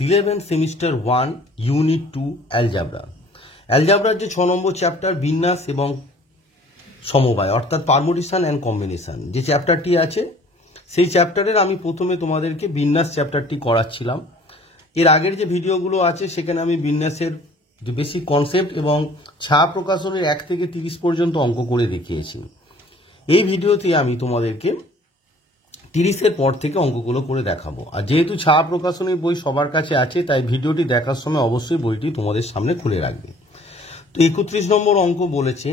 11 semester 1 unit 2 algebra. অ্যালজাবরার যে 6 নম্বর chapter বিন্যাস এবং সমবায় অর্থাৎ পারমুটেশন অ্যান্ড কম্বিনেশন যে চ্যাপ্টারটি আছে, সেই চ্যাপ্টারের আমি প্রথমে তোমাদেরকে বিন্যাস চ্যাপ্টারটি করাচ্ছিলাম। এর আগের যে ভিডিওগুলো আছে সেখানে আমি বিন্যাসের যে বেসিক কনসেপ্ট এবং ছায়া প্রকাশনের 1 থেকে 30 পর্যন্ত অঙ্ক করে দেখিয়েছি। এই ভিডিওতে আমি তোমাদেরকে 30-এর পর থেকে অঙ্কগুলো করে দেখাবো। আর যেহেতু ছায়া প্রকাশনের বই সবার কাছে আছে, তাই ভিডিওটি দেখার সময় অবশ্যই বইটি তোমাদের সামনে খুলে রাখবে। তো 31 নম্বর অঙ্ক বলেছে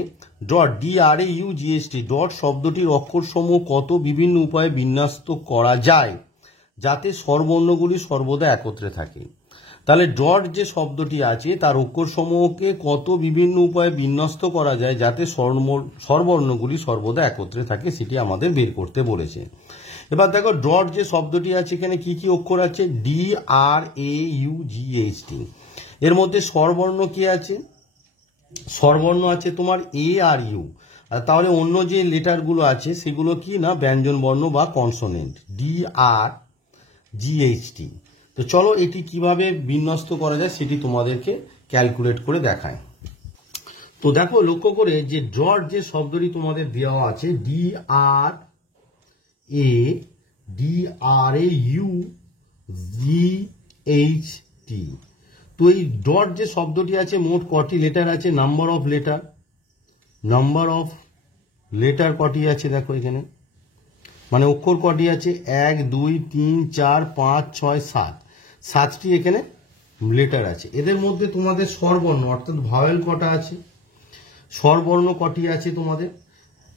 ডট DRAUGST ডট শব্দটির অক্ষরসমূহ কত বিভিন্ন উপায়ে বিন্যস্ত করা যায় যাতে স্বরবর্ণগুলি সর্বদা একত্রে থাকে। তাহলে ডট যে শব্দটি আছে তার অক্ষরসমূহকে কত বিভিন্ন উপায়ে বিন্যস্ত করা যায় যাতে স্বরবর্ণগুলি সর্বদা একত্রে থাকে, সেটি আমাদের বের করতে বলেছে। এবার দেখো ডট যে শব্দটি আছে এখানে কি কি অক্ষর আছে? DRAUGST। এর মধ্যে স্বরবর্ণ কি আছে? স্বরবর্ণ আছে তোমার A আর U। তাহলে অন্য যে লেটারগুলো আছে সেগুলো কি না ব্যঞ্জন বর্ণ বা কনসোনেন্ট, DRGHT। তো চলো এটি কিভাবে বিন্যস্ত করা যায় সেটি তোমাদেরকে ক্যালকুলেট করে দেখায়। তো দেখো লক্ষ্য করে যে ডট যে শব্দটি তোমাদের দেওয়া আছে DRAUGHT। তো এই ডট যে শব্দটি আছে মোট কটি লেটার আছে? নাম্বার অফ লেটার কটি আছে দেখো এখানে, মানে অক্ষর কটি আছে? 1 2 3 4 5 6 7, 7টি এখানে লেটার আছে। এদের মধ্যে তোমাদের স্বরবর্ণ অর্থাৎ ভাওয়েল কটা আছে? স্বরবর্ণ কটি আছে তোমাদের?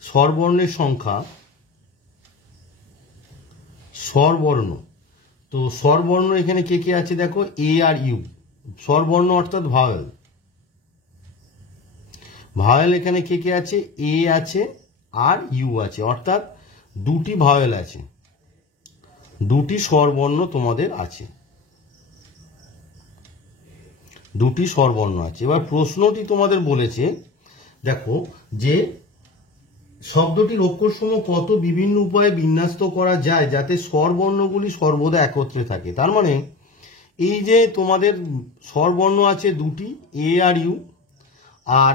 স্বরবর্ণের সংখ্যা, স্বরবর্ণ। তো স্বরবর্ণ এখানে কে কে আছে দেখো? A R U। স্বরবর্ণ অর্থাৎ ভাওয়েল এখানে কে কে আছে? A আছে আর U আছে, অর্থাৎ দুটি ভাওয়েল আছে, দুটি স্বরবর্ণ তোমাদের আছে, দুটি স্বরবর্ণ আছে। এবার প্রশ্নটি তোমাদের বলেছে দেখো যে শব্দটির অক্ষরসমূহ কত বিভিন্ন উপায়ে বিন্যস্ত করা যায় যাতে স্বরবর্ণগুলি সর্বদা একত্রে থাকে। তার মানে এই যে তোমাদের স্বরবর্ণ আছে দুটি, A আর U, আর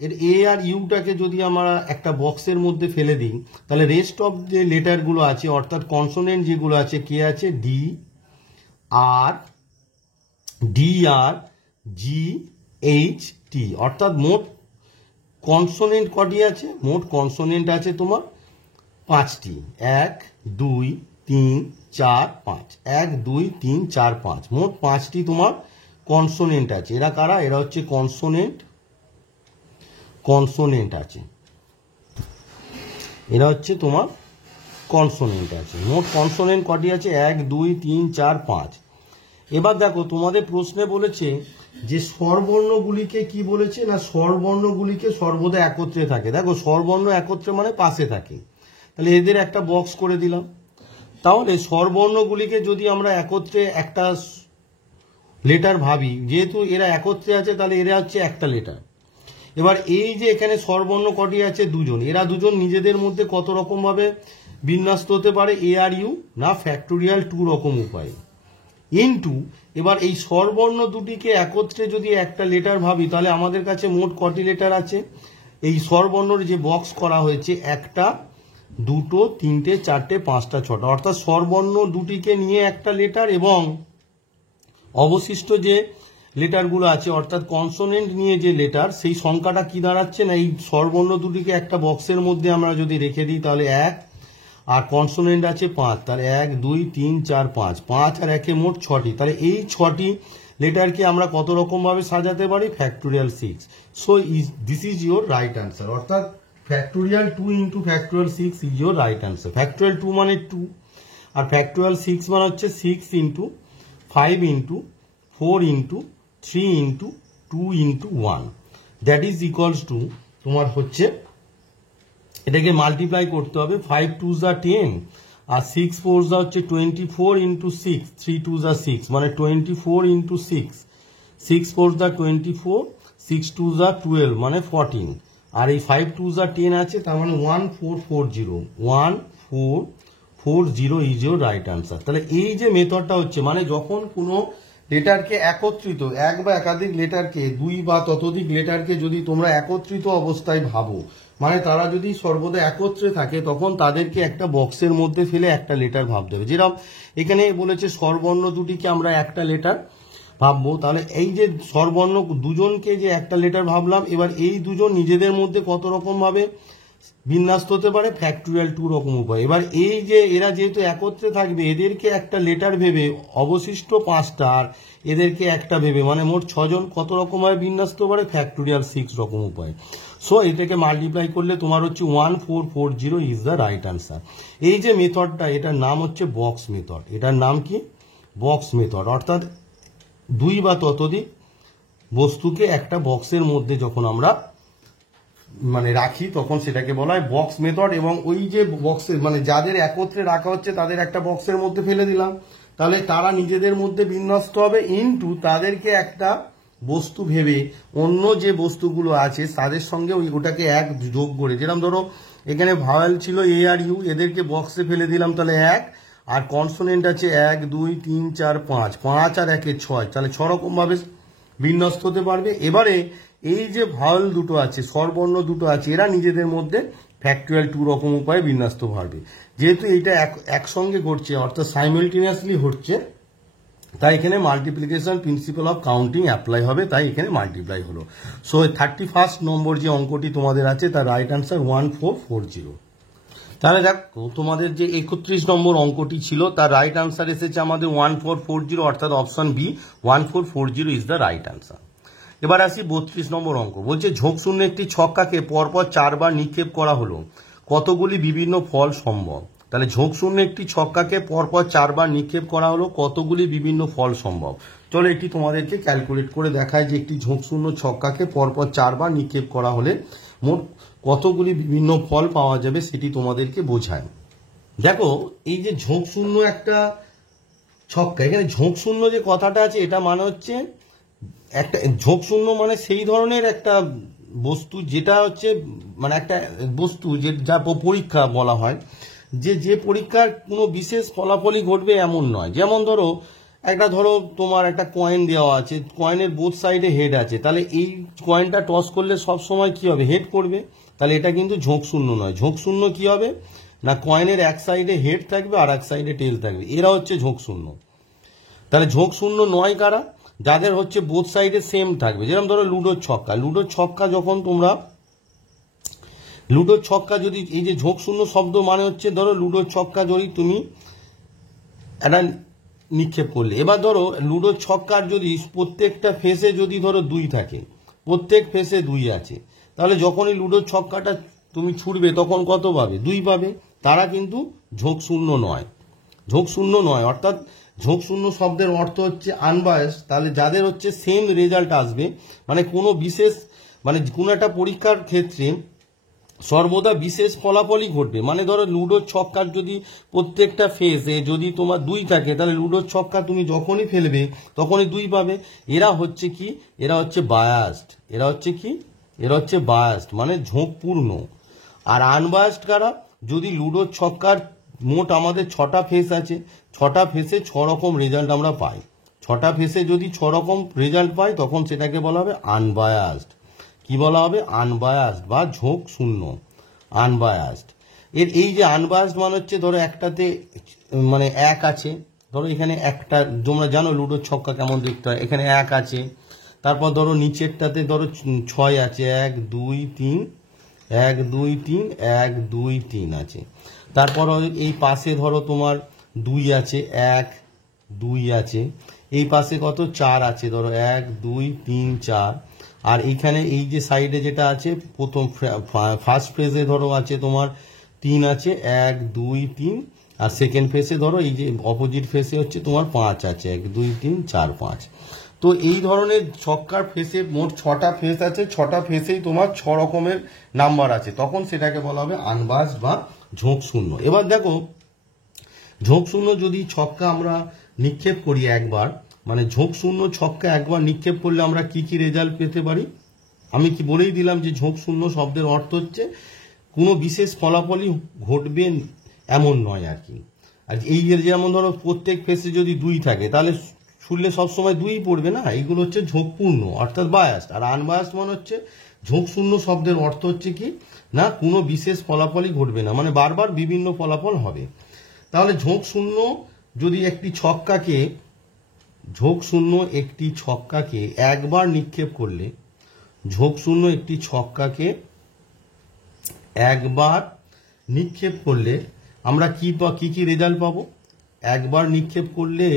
এর A আর ইউটাকে যদি আমরা একটা বক্সের মধ্যে ফেলে দিই তাহলে রেস্ট অফ যে লেটারগুলো আছে অর্থাৎ কনসোনেন্ট যেগুলো আছে কে আছে? DRGHT। অর্থাৎ মোট কনসোনেন্ট কটি আছে? মোট কনসোনেন্ট আছে তোমার 5টি। 1 2 3 4 5, 1 2 3 4 5, মোট 5টি তোমার কনসোনেন্ট আছে। এরা কারা? এরা হচ্ছে কনসোনেন্ট আছে, এরা হচ্ছে তোমার কনসোনেন্ট আছে। মোট কনসোনেন্ট কটি আছে? 1 2 3 4 5। এবার দেখো তোমাদের প্রশ্নে বলেছে যে স্বরবর্ণগুলিকে কি বলেছে না স্বরবর্ণগুলিকে সর্বদা একত্রে থাকে। দেখো স্বরবর্ণ একত্রে মানে পাশে থাকে, তাহলে এদের একটা বক্স করে দিলাম। তাহলে স্বরবর্ণগুলিকে যদি আমরা একত্রে একটা লেটার ভাবি, যেহেতু এরা একত্রে আছে তাহলে এরা হচ্ছে একটা লেটার। এবার এই যে এখানে স্বরবর্ণ কটি আছে? দুজন। এরা দুজন নিজেদের মধ্যে কত রকম ভাবে বিন্যস্ত হতে পারে? A আর U না ফ্যাক্টোরিয়াল 2 রকম উপায়ে ইনটু। এবার এই স্বরবর্ণ দুটিকে একত্রে যদি একটা লেটার ভাবি তাহলে আমাদের কাছে মোট কটি লেটার আছে? এই স্বরবর্ণের যে বক্স করা হয়েছে 1টা 2টো 3টে 4টে 5টা 6টা, অর্থাৎ স্বরবর্ণ দুটিকে নিয়ে একটা লেটার এবং অবশিষ্ট যে লেটারগুলো আছে অর্থাৎ কনসোনেন্ট নিয়ে যে লেটার, সেই সংখ্যাটা কি দাঁড়াচ্ছে না এই স্বরবর্ণ দুটিকে একটা বক্সের মধ্যে আমরা যদি রেখে দিই তাহলে 1 আর কনসোনেন্ট আছে 5, তাহলে 1 2 3 4 5, 5 আর 1 মোট 6টি। তাহলে এই 6টি লেটারকে আমরা কত রকম ভাবে সাজাতে পারি? Factorial 6। So this is your right answer, অর্থাৎ factorial 2 into factorial 6 is your right answer. Factorial 2 মানে 2 আর ফ্যাক্টোরিয়াল 6 মানে হচ্ছে 6 into 5 into 4 into 3 into 2 into 1, that is equals to তোমার হচ্ছে এটাকে মাল্টিপ্লাই করতে হবে। 5 2 যা 10 আর 6 4 যা হচ্ছে 24 ইন্টু 6, 3 2 যা 6 মানে 24 ইন্টু 6, 6 4 যা 24, 6 2 যা 12 মানে 14, আর এই 5 2 যা 10 আছে তার মানে 1440, 40 ইজ ইউর রাইট আনসার। তাহলে এই যে মেথডটা হচ্ছে, মানে যখন কোনো লেটারকে একত্রিত, এক বা একাধিক লেটারকে, দুই বা ততোধিক লেটারকে যদি তোমরা একত্রিত অবস্থায় ভাবো, মানে তারা যদি সর্বদা একত্রে থাকে, তখন তাদেরকে একটা বক্সের মধ্যে ফেলে একটা লেটার ভাবতে হবে। যেরকম এখানে বলেছে স্বরবর্ণ দুটিকে আমরা একটা লেটার ভাববো, তাহলে এই যে স্বরবর্ণ দুজনকে যে একটা লেটার ভাবলাম, এবার এই দুজন নিজেদের মধ্যে কত রকম ভাবে বিন্যস্ত হতে পারে, ফ্যাক্টোরিয়াল 2 রকম উপায়। এবার এই যে এরা যেহেতু একত্রে থাকবে, এদেরকে একটা লেটার ভেবে অবশিষ্ট 5টা, আর এদেরকে একটা ভেবে, মানে মোট 6 জন কত রকম ভাবে বিন্যস্ত পারে, ফ্যাক্টোরিয়াল 6 রকম উপায়। সো এটাকে মাল্টিপ্লাই করলে তোমার হচ্ছে 1440 ইজ দ্য রাইট আনসার। এই যে মেথডটা, এটার নাম হচ্ছে বক্স মেথড। এটার নাম কি? Box method. অর্থাৎ দুই বা ততোধিক বস্তুকে একটা বক্সের মধ্যে যখন আমরা মানে রাখি, তখন সেটাকে বলা হয় বক্স মেথড। এবং ওই যে বক্সের মানে যাদের একত্রে রাখা হচ্ছে তাদের একটা বক্সের মধ্যে ফেলে দিলাম, তাহলে তারা নিজেদের মধ্যে বিন্যস্ত হবে, ইনটু তাদেরকে একটা বস্তু ভেবে অন্য যে বস্তুগুলো আছে তাদের সঙ্গে ওটাকে এক যোগ করে, যেরকম ধরো এখানে ভাওয়েল ছিল এ আর ইউ, এদেরকে বক্সে ফেলে দিলাম, তাহলে 1, আর কনসোনেন্ট আছে 1 2 3 4 5, 5 আর 1 6, তাহলে 6 রকম ভাবে বিন্যস্ত হতে পারবে। এবারে এই যে ভাওয়েল দুটো আছে, স্বরবর্ণ দুটো আছে, এরা নিজেদের মধ্যে ফ্যাক্টোরিয়াল 2 রকম উপায়ে বিন্যস্ত পারবে। যেহেতু এটা একসঙ্গে ঘটছে, অর্থাৎ সাইমালটেনিয়াসলি হচ্ছে, তাই এখানে multiplication principal of counting apply হবে, তাই এখানে মাল্টিপ্লাই হলো। সো 31 নম্বর যে অঙ্কটি তোমাদের আছে তার রাইট আনসার 1440। তাহলে দেখো তোমাদের যে 31 নম্বর অঙ্কটি ছিল তার রাইট আনসার এসেছে আমাদের 1440, অর্থাৎ option B 1440 is the right answer. এবার আসি 32 নম্বর অঙ্ক। বলছে ঝোঁকশূন্য একটি ছক্কাকে পরপর 4 বার নিক্ষেপ করা হলো, কতগুলি বিভিন্ন ফল সম্ভব। তাহলে ঝোঁকশূন্য একটি ছক্কাকে পরপর 4 বার নিক্ষেপ করা হলো, কতগুলি বিভিন্ন ফল সম্ভব। চলো এটি তোমাদেরকে ক্যালকুলেট করে দেখায় যে একটি ঝোঁকশূন্য ছক্কাকে পরপর 4 বার নিক্ষেপ করা হলে মোট কতগুলি বিভিন্ন ফল পাওয়া যাবে, সেটি তোমাদেরকে বোঝায়। দেখো এই যে ঝোঁকশূন্য একটা ছক্কা, এখানে ঝোঁকশূন্য যে কথাটা আছে, এটা মানে হচ্ছে একটা ঝোঁকশূন্য মানে সেই ধরনের একটা বস্তু যেটা হচ্ছে মানে একটা বস্তু যে যা পরীক্ষা বলা হয়, যে পরীক্ষার কোনো বিশেষ ফলাফলই ঘটবে এমন নয়। যেমন ধরো তোমার একটা কয়েন দেওয়া আছে, কয়েনের বোথ সাইডে হেড আছে, তাহলে এই কয়েনটা টস করলে সব সময় কি হবে, হেড করবে, তাহলে এটা কিন্তু ঝোঁকশূন্য নয়। ঝোঁকশূন্য কি হবে না, কয়েনের এক সাইডে হেড থাকবে আর এক সাইডে টেল থাকবে, এরা হচ্ছে ঝোঁকশূন্য। তাহলে ঝোঁকশূন্য নয় কারা, যাদের হচ্ছে বোথ সাইডে সেম থাকবে। যেরকম ধরো লুডোর ছক্কা, যখন তোমরা লুডোর ছক্কা যদি, এই যে ঝোঁকশূন্য শব্দ মানে হচ্ছে ধরো লুডোর ছক্কা যদি তুমি একটা নিক্ষেপ করলে, এবার ধরো লুডোর ছক্কার যদি প্রত্যেকটা ফেসে যদি ধরো 2 থাকে, প্রত্যেক ফেসে 2 আছে, তাহলে যখনই লুডোর ছক্কাটা তুমি ছুড়বে তখন কত পাবে, 2 পাবে। তারা কিন্তু ঝোঁকশূন্য নয়। অর্থাৎ ঝোঁকশূন্য শব্দের অর্থ হচ্ছে আনবায়াস। তাহলে যাদের হচ্ছে সেম রেজাল্ট আসবে, মানে কোনো বিশেষ মানে কোনো একটা পরীক্ষার ক্ষেত্রে সর্বদা বিশেষ ফলাফলই ঘটবে। মানে ধরো লুডোর ছক্কার যদি প্রত্যেকটা ফেসে যদি তোমার 2 থাকে, তাহলে লুডোর ছক্কা তুমি যখনই ফেলবে তখনই 2 পাবে। এরা হচ্ছে কি, এরা হচ্ছে বায়াসড। এরা হচ্ছে বায়াসড মানে ঝোঁকপূর্ণ। আর আনবায়াসড কারা, যদি লুডোর ছক্কার মোট আমাদের 6টা ফেস আছে, 6টা ফেসে 6 রকম রেজাল্ট আমরা পাই, 6টা ফেসে যদি 6 রকম রেজাল্ট পাই তখন সেটাকে বলা হবে আনবায়াসড। কি বলা হবে, আনবায়াসড বা ঝোঁক শূন্য, আনবায়াসড। এই যে আনবায়াসড মানে হচ্ছে ধরো একটাতে মানে 1 আছে, ধরো এখানে একটা, তোমরা জানো লুডোর ছক্কা কেমন দেখতে হয়, এখানে 1 আছে, তারপর ধরো নিচেরটাতে ধরো 6 আছে, 1 2 3 1 2 3 1 2 3 আছে, তারপর এই পাশে ধরো তোমার 2 আছে, 1 2 আছে, এই পাশে কত 4 আছে, ধরো 1 2 3 4, আর এইখানে এই যে সাইডে যেটা আছে প্রথম ফার্স্ট ফেজে ধরো আছে তোমার 3 আছে, 1 2 3, আর সেকেন্ড ফেজে ধরো এই যে অপোজিট ফেজে হচ্ছে তোমার 5 আছে, 1 2 3 4 5। তো এই ধরনের ছক্কার ফেসে মোট 6টা ফেস আছে, 6টা ফেসেই তোমার 6 রকমের নাম্বার আছে, তখন সেটাকে বলা হবে আনবায়াসড বা ঝোঁকশূন্য। এবার দেখো ঝোঁকশূন্য যদি ছক্কা আমরা নিক্ষেপ করি একবার, মানে ঝোঁকশূন্য ছক্কা একবার নিক্ষেপ করলে আমরা কি কি রেজাল্ট পেতে পারি, আমি কি বলেই দিলাম যে ঝোঁকশূন্য শব্দের অর্থ হচ্ছে কোনো বিশেষ ফলাফলই ঘটবে এমন নয় আর কি। আর এই যেমন ধরো প্রত্যেক ফেসে যদি 2 থাকে তাহলে শুনলে সবসময় 2ই পড়বে না, এইগুলো হচ্ছে ঝোঁকপূর্ণ অর্থাৎ বায়াসড। আর আনবায়াসড মানে হচ্ছে ঝোঁকশূন্য শব্দের অর্থ হচ্ছে কি না কোনো বিশেষ ফলাফলই ঘটবে না, মানে বারবার বিভিন্ন ফলাফল হবে। তাহলে ঝোঁকশূন্য যদি একটি ছক্কাকে একবার নিক্ষেপ করলে, ঝোঁকশূন্য একটি ছক্কাকে একবার নিক্ষেপ করলে আমরা কি রেজাল্ট পাবো? একবার নিক্ষেপ করলে,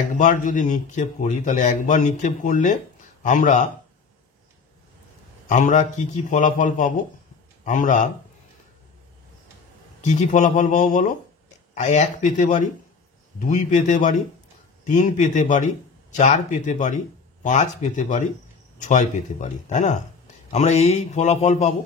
একবার যদি নিক্ষেপ করি তাহলে একবার নিক্ষেপ করলে আমরা কি ফলাফল পাবো? আমরা কি ফলাফল পাবো বলো? 1 পেতে পারি, 2 পেতে পারি, 3 পেতে পারি, 4 পেতে পারি, 5 পেতে পারি, 6 পেতে পারি, তাই না? আমরা এই ফলাফল পাবো।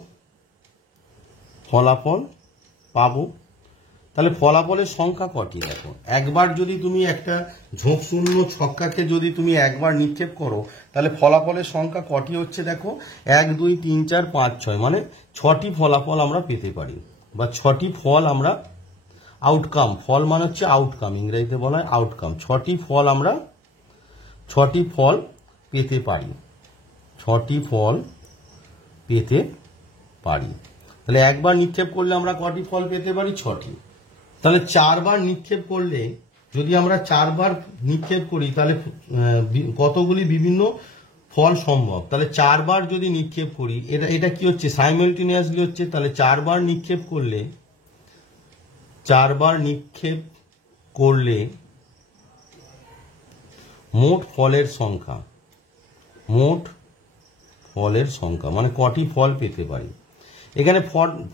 তাহলে ফলাফলের সংখ্যা কটি দেখো? একবার যদি তুমি একটা ঝোঁকশূন্য ছক্কাকে যদি তুমি একবার নিক্ষেপ করো তাহলে ফলাফলের সংখ্যা কটি হচ্ছে দেখো? 1 2 3 4 5 6, মানে 6টি ফলাফল আমরা পেতে পারি, বা 6টি ফল আমরা আউটকাম, ফল মানে হচ্ছে আউটকাম, ইংরেজিতে বলা হয় আউটকাম। 6টি ফল আমরা 6টি ফল পেতে পারি, 6টি ফল পেতে পারি। তাহলে একবার নিক্ষেপ করলে আমরা কটি ফল পেতে পারি? 6টি। তাহলে 4বার নিক্ষেপ করলে, যদি আমরা 4বার নিক্ষেপ করি তাহলে কতগুলি বিভিন্ন ফল সম্ভব? তাহলে 4বার যদি নিক্ষেপ করি, এটা কি হচ্ছে? সাইমালটেনিয়াসলি হচ্ছে। তাহলে 4বার নিক্ষেপ করলে মোট ফলের সংখ্যা মানে কটি ফল পেতে পারি। এখানে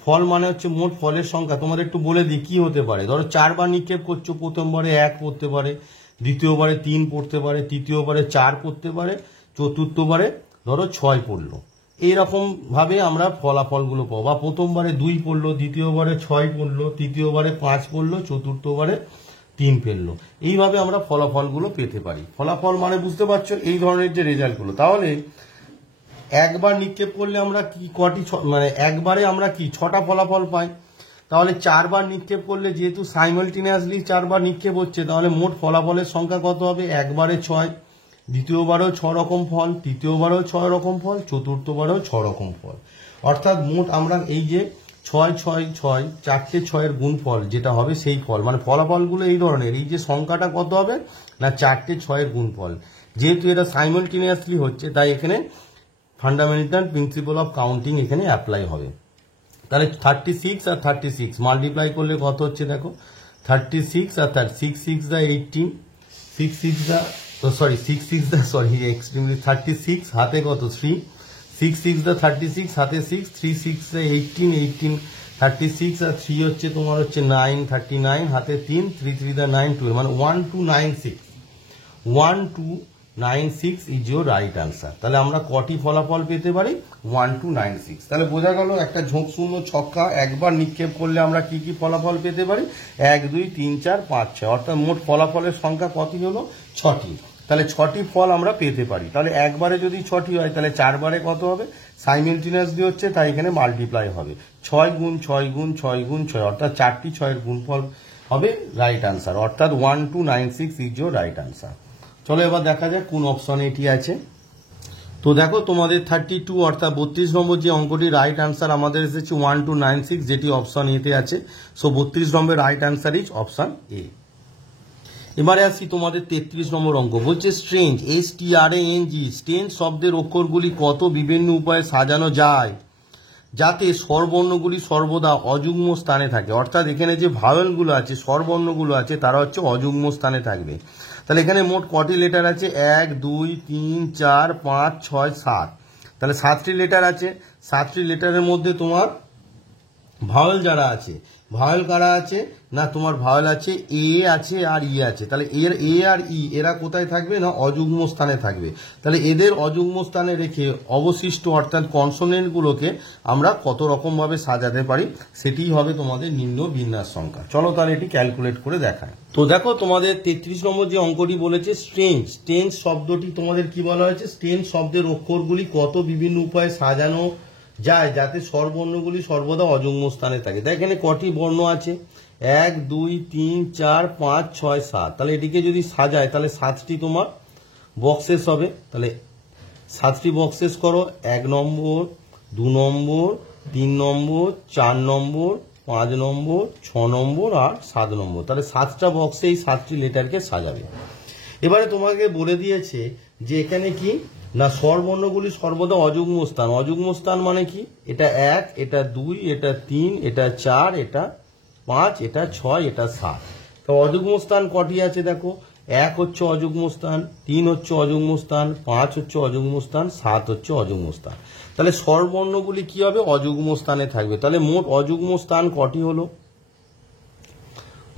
ফল মানে হচ্ছে মোট ফলের সংখ্যা। তোমাদের একটু বলে দিই কি হতে পারে। ধরো 4বার নিক্ষেপ করছো, প্রথমবারে 1 পড়তে পারে, দ্বিতীয়বারে 3 পড়তে পারে, তৃতীয়বারে 4 পড়তে পারে, চতুর্থবারে ধরো 6 পড়লো। এইরকম ভাবে আমরা ফলাফলগুলো পাবো। বা প্রথমবারে 2 পড়লো, দ্বিতীয়বারে 6 পড়লো, তৃতীয়বারে 5 পড়লো, চতুর্থবারে 3 পেলো। এইভাবে আমরা ফলাফলগুলো পেতে পারি। ফলাফল মানে বুঝতে পারছো এই ধরনের যে রেজাল্টগুলো। তাহলে একবার নিক্ষেপ করলে আমরা মানে একবারে আমরা 6টা ফলাফল পাই। তাহলে 4বার নিক্ষেপ করলে যেহেতু সাইমালটেনিয়াসলি 4বার নিক্ষেপ হচ্ছে, তাহলে মোট ফলাফলের সংখ্যা কত হবে? একবারে 6, দ্বিতীয়বারেও 6 রকম ফল, তৃতীয়বারেও 6 রকম ফল, চতুর্থবারেও 6 রকম ফল। অর্থাৎ মোট আমরা এই যে 6 6 6 4টে 6-এর গুণফল যেটা হবে সেই ফল, মানে ফলাফলগুলো এই ধরনের। এই যে সংখ্যাটা কত হবে না 4টে 6-এর গুণফল। যেহেতু এটা সাইমালটেনিয়াসলি হচ্ছে তাই এখানে ফান্ডামেন্টাল প্রিন্সিপাল অফ কাউন্টিং এখানে অ্যাপ্লাই হবে। তাহলে 36 আর 36 মাল্টিপ্লাই করলে কত হচ্ছে দেখো? 36 আর 6 6 দা 18, 6 এক্সট্রিমলি 36 হাতে কত? 3, 6 6 দা 36 হাতে 6, 3 6 দা 18, 18 36 আর 3 হচ্ছে তোমার হচ্ছে 9, 39 হাতে 3, 3 3 দা 9 12, মানে 1296 ইজ ইউর রাইট আনসার। তাহলে আমরা কটি ফলাফল পেতে পারি? 1296। তাহলে বোঝা গেল একটা ঝোঁকশূন্য ছক্কা একবার নিক্ষেপ করলে আমরা কি ফলাফল পেতে পারি? 1 2 3 4 5 6, অর্থাৎ মোট ফলাফলের সংখ্যা কতটি হলো? 6টি। তাহলে 6টি ফল আমরা পেতে পারি। তাহলে একবারে যদি 6টি হয় তাহলে 4বারে কত হবে? সাইমালটেনিয়াসলি হচ্ছে তাই এখানে মাল্টিপ্লাই হবে। 6 গুণ 6 গুণ 6 গুণ 6, অর্থাৎ 4টি 6-এর গুণফল হবে রাইট আনসার। অর্থাৎ 1296 ইজ ইউর রাইট আনসার। চলো এবার দেখা যাক কোন অপশনে এটি আছে। তো দেখো তোমাদের 32 অর্থাৎ 32 নম্বর যে অঙ্কটি রাইট আনসার আমাদের এসেছে 1296, যেটি অপশন এতে আছে। সো 32 নম্বরের right answer is option A. এবারে আসি তোমাদের 33 নম্বর অঙ্ক। বলছে স্ট্রেঞ্জ, STRANG, স্ট্রেঞ্জ শব্দের অক্ষরগুলি কত বিভিন্ন উপায়ে সাজানো যায় যাতে স্বরবর্ণগুলি সর্বদা অযুগ্ম স্থানে থাকে। অর্থাৎ এখানে যে ভাওয়েলগুলো আছে, স্বরবর্ণগুলো আছে, তারা হচ্ছে অযুগ্ম স্থানে থাকবে। তাহলে এখানে মোট কটি লেটার আছে? 1 2 3 4 5 6 7। তাহলে 7টি লেটার আছে। 7টি লেটারের মধ্যে তোমার ভাওয়েল যারা আছে, ভাওয়েল কারা আছে না তোমার ভাওয়েল আছে এ আছে আর ই আছে। তাহলে এর এ আর ই এরা কোথায় থাকবে না অযুগ্ম স্থানে থাকবে। তাহলে এদের অযুগ্ম স্থানে রেখে অবশিষ্ট অর্থাৎ কনসোনেন্টগুলোকে আমরা কত রকম ভাবে সাজাতে পারি সেটিই হবে তোমাদের নিম্ন বিন্যাস সংখ্যা। চলো তাহলে এটি ক্যালকুলেট করে দেখায়। তো দেখো তোমাদের 33 নম্বর যে অঙ্কটি বলেছে স্ট্রেঞ্জ, স্ট্রেঞ্জ শব্দটি তোমাদের কি বলা হয়েছে? স্ট্রেঞ্জ শব্দের অক্ষরগুলি কত বিভিন্ন উপায়ে সাজানো যায় যাতে স্বরবর্ণগুলি সর্বদা অযুগ্ম স্থানে থাকে। তাই এখানে কটি বর্ণ আছে? 1 2 3 4 5 6 7। তাহলে এটিকে যদি সাজায় তাহলে 7টি তোমার বক্সেস হবে। তাহলে 7টি বক্সেস করো, 1 নম্বর 2 নম্বর 3 নম্বর 4 নম্বর 5 নম্বর 6 নম্বর আর 7 নম্বর। তাহলে 7টা বক্সে এই 7টি লেটারকে সাজাবে। এবারে তোমাকে বলে দিয়েছে যে এখানে কি না স্বরবর্ণগুলি সর্বদা অযুগ্ম স্থান। অযুগ্ম স্থান মানে কি? এটা 1, এটা 2, এটা 3, এটা 4, এটা 5, এটা 6, এটা 7। তো অযুগ্ম স্থান কটি আছে দেখো? 1 হচ্ছে অযুগ্ম স্থান, 3 হচ্ছে অযুগ্ম স্থান, 5 হচ্ছে অযুগ্ম স্থান, 7 হচ্ছে অযুগ্ম স্থান। তাহলে স্বরবর্ণগুলি কি হবে? অযুগ্ম স্থানে থাকবে। তাহলে মোট অযুগ্ম স্থান কটি হলো?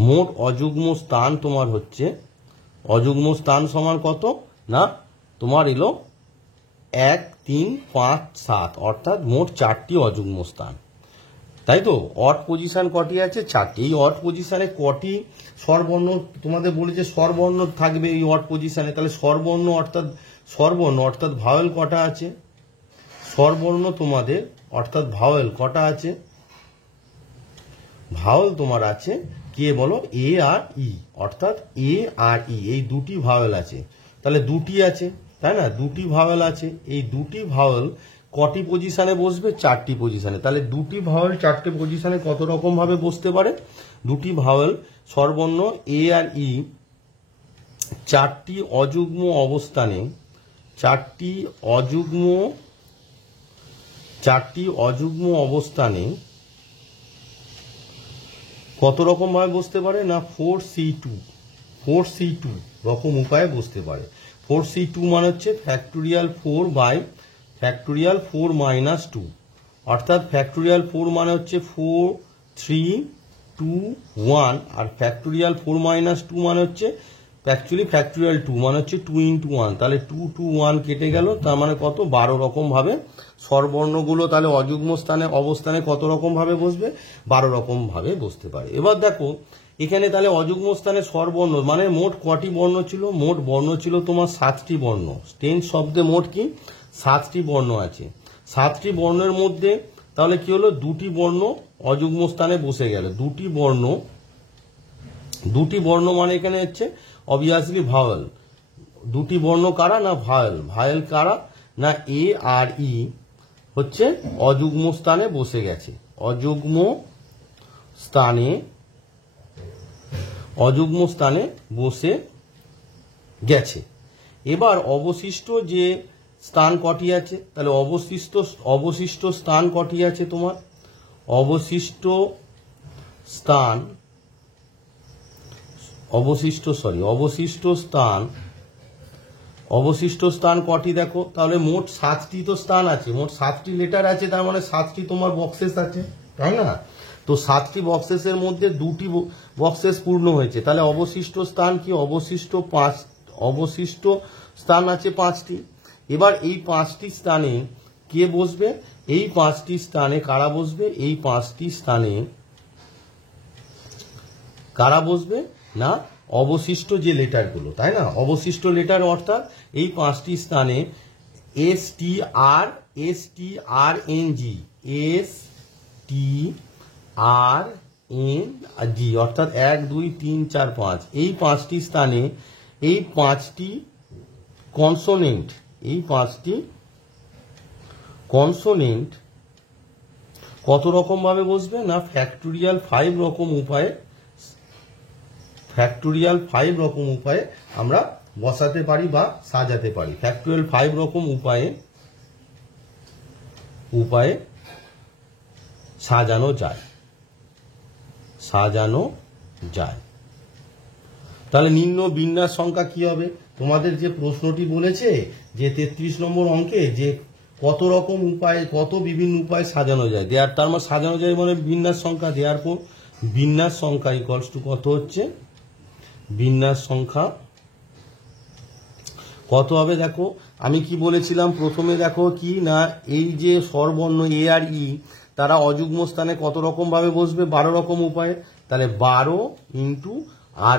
মোট অযুগ্ম স্থান তোমার হচ্ছে, অযুগ্ম স্থান সমান কত না তোমার এলো 1 3 5 7, অর্থাৎ মোট 4টি অযুগ্ম স্থান। তাই তো? অড পজিশন কটি আছে? 4টি। এই অড পজিশনে কটি স্বরবর্ণ তোমাদের বলেছে? স্বরবর্ণ থাকবে এই অড পজিশনে। তাহলে স্বরবর্ণ অর্থাৎ ভাওয়েল কটা আছে? স্বরবর্ণ তোমাদের অর্থাৎ ভাওয়েল কটা আছে? ভাওয়েল তোমার আছে কে বলো? এ আর ই, অর্থাৎ এ আর ই, এই দুটি ভাওয়েল আছে। তাহলে দুটি আছে, তাই না? দুটি ভাওয়েল আছে। এই দুটি ভাওয়েল কটি পজিশনে বসবে? 4টি পজিশনে। তাহলে দুটি ভাওয়েল 4টে পজিশনে কত রকম ভাবে বসতে পারে? দুটি ভাওয়েল স্বরবর্ণ এ আর ই 4টি অযুগ্ম অবস্থানে, 4টি অযুগ্ম অবস্থানে কত রকম ভাবে বসতে পারে না 4C2 রকম উপায়ে বসতে পারে। 4C2 মানে হচ্ছে ফ্যাক্টোরিয়াল 4 বাই ফ্যাক্টোরিয়াল 4 মাইনাস 2, অর্থাৎ ফ্যাক্টোরিয়াল 4 মানে হচ্ছে 4 3 2 1, আর ফ্যাক্টোরিয়াল 4 মাইনাস 2 মানে হচ্ছে অ্যাকচুয়ালি ফ্যাক্টোরিয়াল 2 মানে হচ্ছে 2 into 1। তাহলে 2 2 1 কেটে গেল, তার মানে কত? 12 রকম ভাবে স্বরবর্ণগুলো তাহলে অযুগ্ম স্থানে অবস্থানে কত রকম ভাবে বসবে? 12 রকম ভাবে বসতে পারে। এবার দেখো এখানে তাহলে অযুগ্ম স্থানে স্বরবর্ণ মানে মোট কটি বর্ণ ছিল? মোট বর্ণ ছিল তোমার 7টি বর্ণ। টেন্স শব্দে মোট কি 7টি বর্ণ আছে। 7টি বর্ণের মধ্যে তাহলে কি হলো? দুটি বর্ণ অযুগ্ম স্থানে বসে গেল। দুটি বর্ণ মানে এখানে হচ্ছে অবভিয়াসলি ভাওয়েল। দুটি বর্ণ কারা? না ভাওয়েল কারা? না এ আর ই হচ্ছে অযুগ্ম স্থানে বসে গেছে। অযুগ্ম স্থানে বসে গেছে। এবার অবশিষ্ট যে স্থান কটি আছে? তাহলে অবশিষ্ট স্থান কটি আছে তোমার? অবশিষ্ট স্থান কটি দেখো? তাহলে মোট 7টি তো স্থান আছে, মোট 7টি লেটার আছে, তার মানে 7টি তোমার বক্সেস আছে, তাই না? তো 7টি বক্সেসের মধ্যে 2টি বক্সেস পূর্ণ হয়েছে। তাহলে অবশিষ্ট স্থান কি? অবশিষ্ট স্থান আছে 5টি। এবার এই 5টি স্থানে কে বসবে? এই 5টি স্থানে কারা বসবে? এই 5টি স্থানে কারা বসবে না অবশিষ্ট যে লেটারগুলো, তাই না? অবশিষ্ট লেটার অর্থাৎ এই 5টি স্থানে STRNG অর্থাৎ 1 2 3 4 5, এই 5টি স্থানে এই 5টি কনসোনেন্ট কত রকম ভাবে বসবে? না ফ্যাক্টোরিয়াল 5 রকম উপায়ে আমরা বসাতে পারি বা সাজাতে পারি। ফ্যাক্টোরিয়াল 5 রকম উপায়ে সাজানো যায়। তাহলে নিম্ন বিন্যাস সংখ্যা কি হবে? তোমাদের যে প্রশ্নটি বলেছে যে 33 নম্বর অঙ্কে যে কত রকম উপায়ে, কত বিভিন্ন উপায়ে সাজানো যায়, তার মানে সাজানো যায় মানে বিন্যাস সংখ্যা দেওয়ার পর বিন্যাস সংখ্যা ইকুয়ালস টু কত হচ্ছে? বিন্যাস সংখ্যা কত হবে? দেখো আমি কি বলেছিলাম প্রথমে, দেখো কি না এই যে স্বরবর্ণ এ আর ই তারা অযুগ্ম স্থানে কত রকম ভাবে বসবে? 12 রকম উপায়ে। তাহলে 12 ইন্টু আর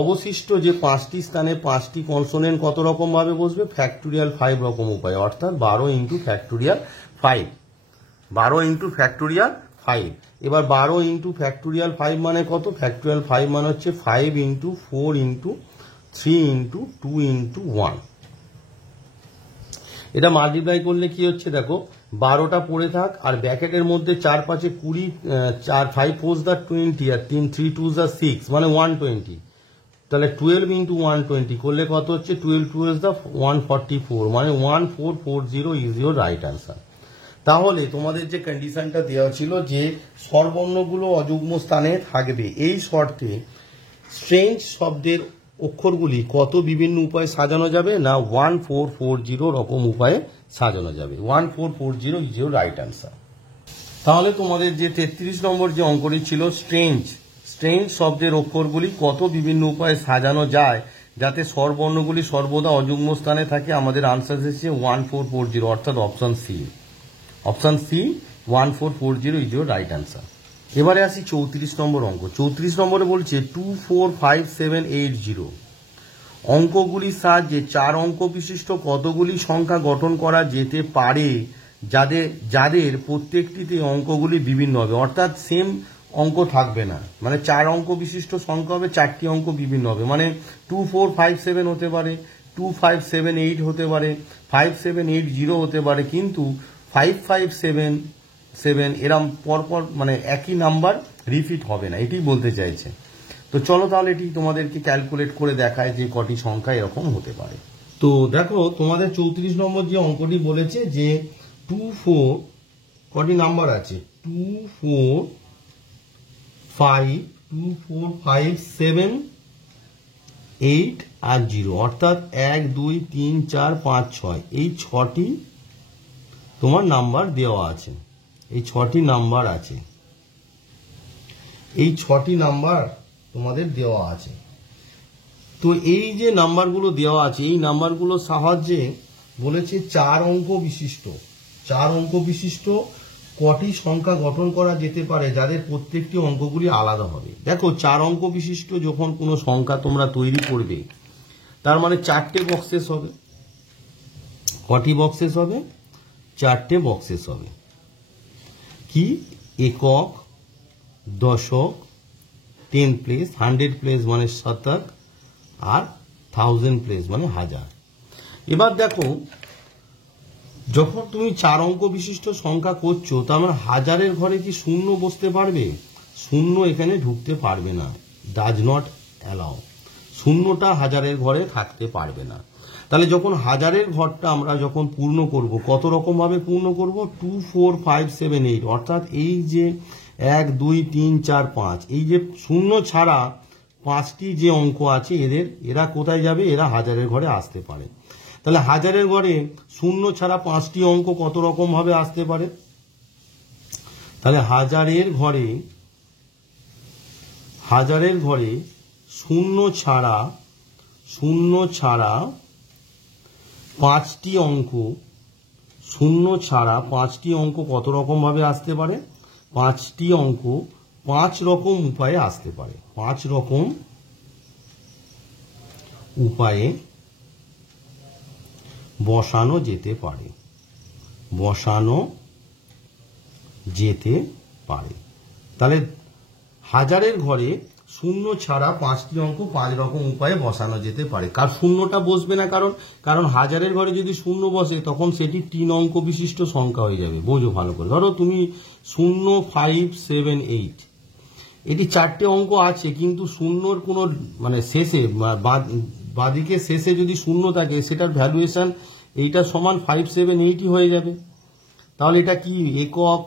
অবশিষ্ট যে 5টি স্থানে 5টি কনসোনেন্ট কত রকম ভাবে বসবে? ফ্যাক্টোরিয়াল 5 রকম উপায়ে, অর্থাৎ 12 ইন্টু ফ্যাক্টোরিয়াল 5। 12 into factorial 5। এবার 12 ইন্টু ফ্যাক্টোরিয়াল 5 মানে কত? ফ্যাক্টোরিয়াল 5 মানে হচ্ছে 5 ইন্টু 4 ইন্টু 3 ইন্টু 2 ইন্টু 1। এটা মাল্টিপ্লাই করলে কি হচ্ছে দেখো, 12টা পড়ে থাক আর ব্র্যাকেটের মধ্যে 4 5 20, 4 5 4 20 আর 3 3 2 6 মানে 120। তাহলে 12 ইন্টু 120 করলে কত হচ্ছে? 12 2 144 মানে 1440 ইজ ইউর রাইট আনসার। তাহলে তোমাদের যে কন্ডিশনটা দেওয়া ছিল যে স্বরবর্ণগুলো অযুগ্ম স্থানে থাকবে, এই শর্তে স্ট্রেঞ্জ শব্দের অক্ষরগুলি কত বিভিন্ন উপায়ে সাজানো যাবে? না 1440 রকম উপায়ে সাজানো যাবে। 1440 ইজ ইউর রাইট আনসার। তাহলে তোমাদের যে 33 নম্বর যে অঙ্কটি ছিল, স্ট্রেঞ্জ শব্দের অক্ষরগুলি কত বিভিন্ন উপায়ে সাজানো যায় যাতে স্বরবর্ণগুলি সর্বদা অযুগ্ম স্থানে থাকে, আমাদের আনসার এসেছে 1440 অর্থাৎ option C. Option C 1440 is your right answer. এবারে আসি 34 নম্বর অঙ্ক। 34 নম্বরে বলছে 2 4 5 7 8 0 অঙ্কগুলির সাহায্যে 4 অঙ্ক বিশিষ্ট কতগুলি সংখ্যা গঠন করা যেতে পারে যাদের প্রত্যেকটিতে অঙ্কগুলি বিভিন্ন হবে, অর্থাৎ সেম অঙ্ক থাকবে না, মানে 4 অঙ্ক বিশিষ্ট সংখ্যা হবে, 4টি অঙ্ক বিভিন্ন হবে, মানে 2 4 5 7 হতে পারে, 2 5 7 8 হতে পারে, 5 7 8 0 হতে পারে, কিন্তু 5 5 7 7 এরম পরপর মানে একই নাম্বার রিপিট হবে না, এটি বলতে চাইছে। তো চলো তাহলে এটি তোমাদেরকে ক্যালকুলেট করে দেখায় যে কটি সংখ্যা এরকম হতে পারে। তো দেখো তোমাদের 34 নম্বর যে অঙ্কটি বলেছে যে 2 4 কটি নাম্বার আছে? 2 4 5 2 4 5 7 8 আর 0, অর্থাৎ 1 2 3 4 5 6 এই 6টি তোমার নাম্বার দেওয়া আছে। এই 6টি নাম্বার আছে, এই 6টি নাম্বার তোমাদের দেওয়া আছে। তো এই যে নাম্বারগুলো দেওয়া আছে, এই নাম্বারগুলোর সাহায্যে বলেছে 4 অঙ্ক বিশিষ্ট কটি সংখ্যা গঠন করা যেতে পারে যাদের প্রত্যেকটি অঙ্কগুলি আলাদা হবে। দেখো 4 অঙ্ক বিশিষ্ট যখন কোনো সংখ্যা তোমরা তৈরি করবে, তার মানে 4টে বক্সেস হবে। কটি বক্সেস হবে? 4টে বক্সেস হবে। কি? একক, দশক, 10 প্লেস, 100 প্লেস মানে শতক, আর 1000 প্লেস মানে হাজার। এবার দেখো যখন তুমি 4 অঙ্ক বিশিষ্ট সংখ্যা করছো, তার মানে হাজারের ঘরে কি শূন্য বসতে পারবে? শূন্য এখানে ঢুকতে পারবে না, ডাজ নট অ্যালাউ। শূন্যটা হাজারের ঘরে থাকতে পারবে না। তাহলে যখন হাজারের ঘরটা আমরা যখন পূর্ণ করব, কত রকম ভাবে পূর্ণ করব? 2 4 5 7 8, অর্থাৎ এই যে 1 2 3 4 5 এই যে শূন্য ছাড়া 5টি যে অঙ্ক আছে এরা কোথায় যাবে? এরা হাজারের ঘরে আসতে পারে। তাহলে হাজারের ঘরে শূন্য ছাড়া 5টি অঙ্ক কত রকম ভাবে আসতে পারে? তাহলে হাজারের ঘরে শূন্য ছাড়া 5টি অঙ্ক, শূন্য ছাড়া 5টি অঙ্ক কত রকম ভাবে আসতে পারে? 5টি অঙ্ক 5 রকম উপায়ে আসতে পারে। 5 রকম উপায়ে বসানো যেতে পারে। তাহলে হাজারের ঘরে শূন্য ছাড়া 5টি অঙ্ক 5 রকম উপায়ে বসানো যেতে পারে। কার শূন্যটা বসবে না? কারণ হাজারের ঘরে যদি শূন্য বসে তখন সেটি 3 অঙ্ক বিশিষ্ট সংখ্যা হয়ে যাবে। বোঝো ভালো করে। ধরো তুমি 0 5 7 8 এটি 4টে অঙ্ক আছে, কিন্তু শূন্যর কোনো মানে শেষে বাদিকে শেষে যদি শূন্য থাকে, সেটার ভ্যালুয়েশন এইটা সমান 5 7 8ই হয়ে যাবে। তাহলে এটা কি? একক,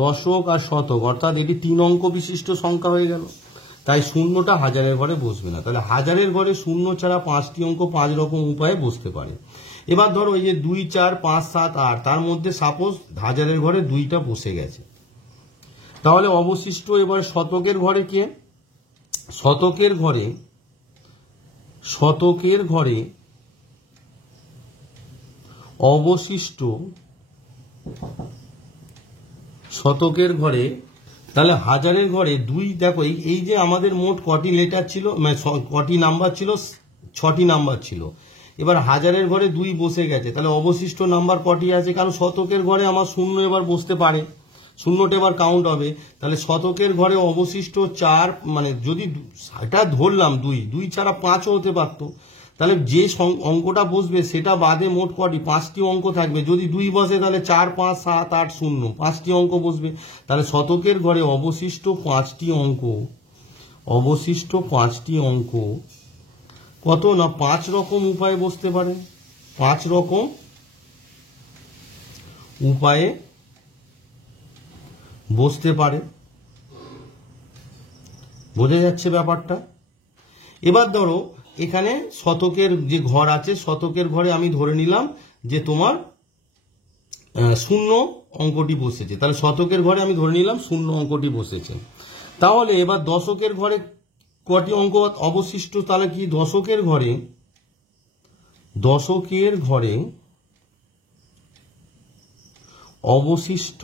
দশক আর শতক, অর্থাৎ এটি 3 অঙ্ক বিশিষ্ট সংখ্যা হয়ে গেল। তাই শূন্যটা হাজারের ঘরে বসবে না। তাহলে হাজারের ঘরে শূন্য ছাড়া 5টি অঙ্ক 5 রকম উপায়ে বসতে পারে। এবার ধরো এই যে 2 4 5 7 8, তার মধ্যে সাপোজ হাজারের ঘরে 2টা বসে গেছে, তাহলে অবশিষ্ট এবার শতকের ঘরে কে? শতকের ঘরে অবশিষ্ট, শতকের ঘরে, তাহলে হাজারের ঘরে 2, দেখো এই যে আমাদের মোট কটি লেটার ছিল, মানে কটি নাম্বার ছিল? 6টি নাম্বার ছিল। এবার হাজারের ঘরে 2 বসে গেছে, তাহলে অবশিষ্ট নাম্বার কটি আছে? কারণ শতকের ঘরে আমার শূন্য এবার বসতে পারে, শূন্যটা এবার কাউন্ট হবে। তাহলে শতকের ঘরে অবশিষ্ট 4, মানে যদি এটা ধরলাম 2 ছাড়া 5ও হতে পারতো, তাহলে যে অঙ্কটা বসবে সেটা বাদে মোট কটি 5টি অঙ্ক থাকবে। যদি 2 বসে তাহলে 4, 5, 7, 8, 0 5টি অঙ্ক বসবে। তাহলে শতকের ঘরে অবশিষ্ট 5টি অঙ্ক, অবশিষ্ট 5টি অঙ্ক কত না 5 রকম উপায়ে বসতে পারে, 5 রকম উপায়ে বসতে পারে। বোঝা যাচ্ছে ব্যাপারটা? এবার ধরো এখানে শতকের যে ঘর আছে, শতকের ঘরে আমি ধরে নিলাম যে তোমার 0 অঙ্কটি বসেছে। তাহলে শতকের ঘরে আমি ধরে নিলাম 0 অঙ্কটি বসেছে। তাহলে এবার দশকের ঘরে কটি অঙ্ক অবশিষ্ট? তাহলে কি দশকের ঘরে অবশিষ্ট,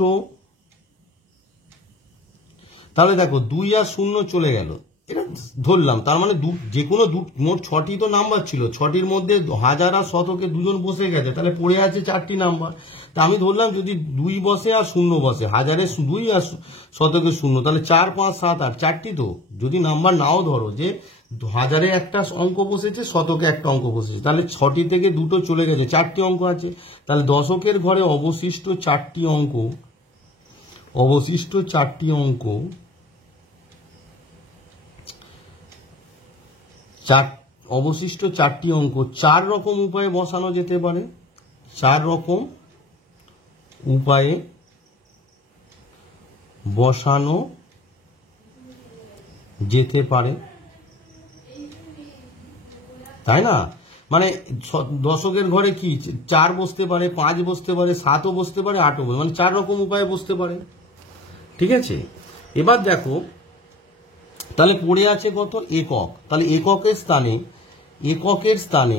তাহলে দেখো 2 আর 0 চলে গেল, এটা ধরলাম। তার মানে যে কোনো মোট 6টি তো নাম্বার ছিল, 6টির মধ্যে হাজার আর শতকে দুজন বসে গেছে, তাহলে পড়ে আছে 4টি নাম্বার। তা আমি ধরলাম যদি 2 বসে আর 0 বসে, হাজারে 2 আর শতকে 0, তাহলে 4, 5, 7, 8 4টি। তো যদি নাম্বার নাও ধরো যে হাজারে একটা অঙ্ক বসেছে, শতকে একটা অঙ্ক বসেছে, তাহলে 6টি থেকে 2টো চলে গেছে, 4টি অঙ্ক আছে। তাহলে দশকের ঘরে অবশিষ্ট 4টি অঙ্ক, অবশিষ্ট 4টি অঙ্ক, অবশিষ্ট 4টি অঙ্ক 4 রকম উপায়ে বসানো যেতে পারে, 4 রকম উপায়ে বসানো যেতে পারে, তাই না? মানে দশকের ঘরে কি 4 বসতে পারে, 5 বসতে পারে, 7ও বসতে পারে, 8ও বসতে পারে, মানে 4 রকম উপায়ে বসতে পারে। ঠিক আছে, এবার দেখো তাহলে পড়ে আছে কত? একক। তাহলে এককের স্থানে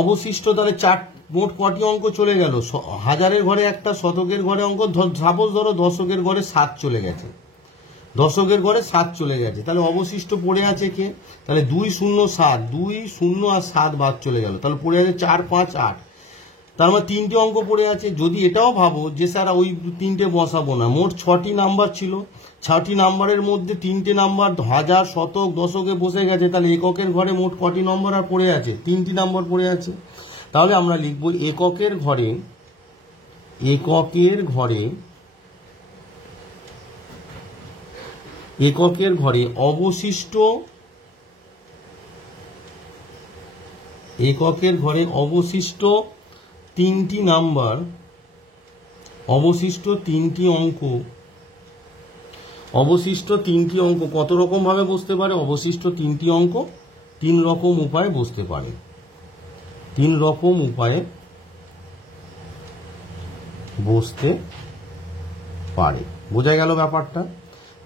অবশিষ্ট তাহলে 4, মোট কটি অঙ্ক চলে গেল? হাজারের ঘরে একটা, শতকের ঘরে অঙ্ক সাপোজ ধরো দশকের ঘরে 7 চলে গেছে, দশকের ঘরে 7 চলে গেছে, তাহলে অবশিষ্ট পড়ে আছে কে? তাহলে 2, 0, 7, 2, 0 আর 7 বাদ চলে গেল, তাহলে পড়ে আছে 4, 5, 8। তার মানে 3টে অঙ্ক পড়ে আছে। যদি এটাও ভাবো যে স্যার ওই 3টে বসাবো না, মোট 6টি নাম্বার ছিল, 6টি নাম্বারের মধ্যে 3টে নাম্বার হাজার, শতক, দশকে বসে গেছে, তাহলে এককের ঘরে মোট কটি নম্বর আর পড়ে আছে? 3টি নাম্বার পড়ে আছে। তাহলে আমরা লিখব এককের ঘরে অবশিষ্ট, এককের ঘরে অবশিষ্ট 3টি নাম্বার, অবশিষ্ট 3টি অঙ্ক, অবশিষ্ট 3টি অঙ্ক কত রকম ভাবে বসতে পারে? অবশিষ্ট 3টি অঙ্ক 3 রকম উপায়ে বসতে পারে, 3 রকম উপায়ে বসতে পারে। বোঝা গেল ব্যাপারটা?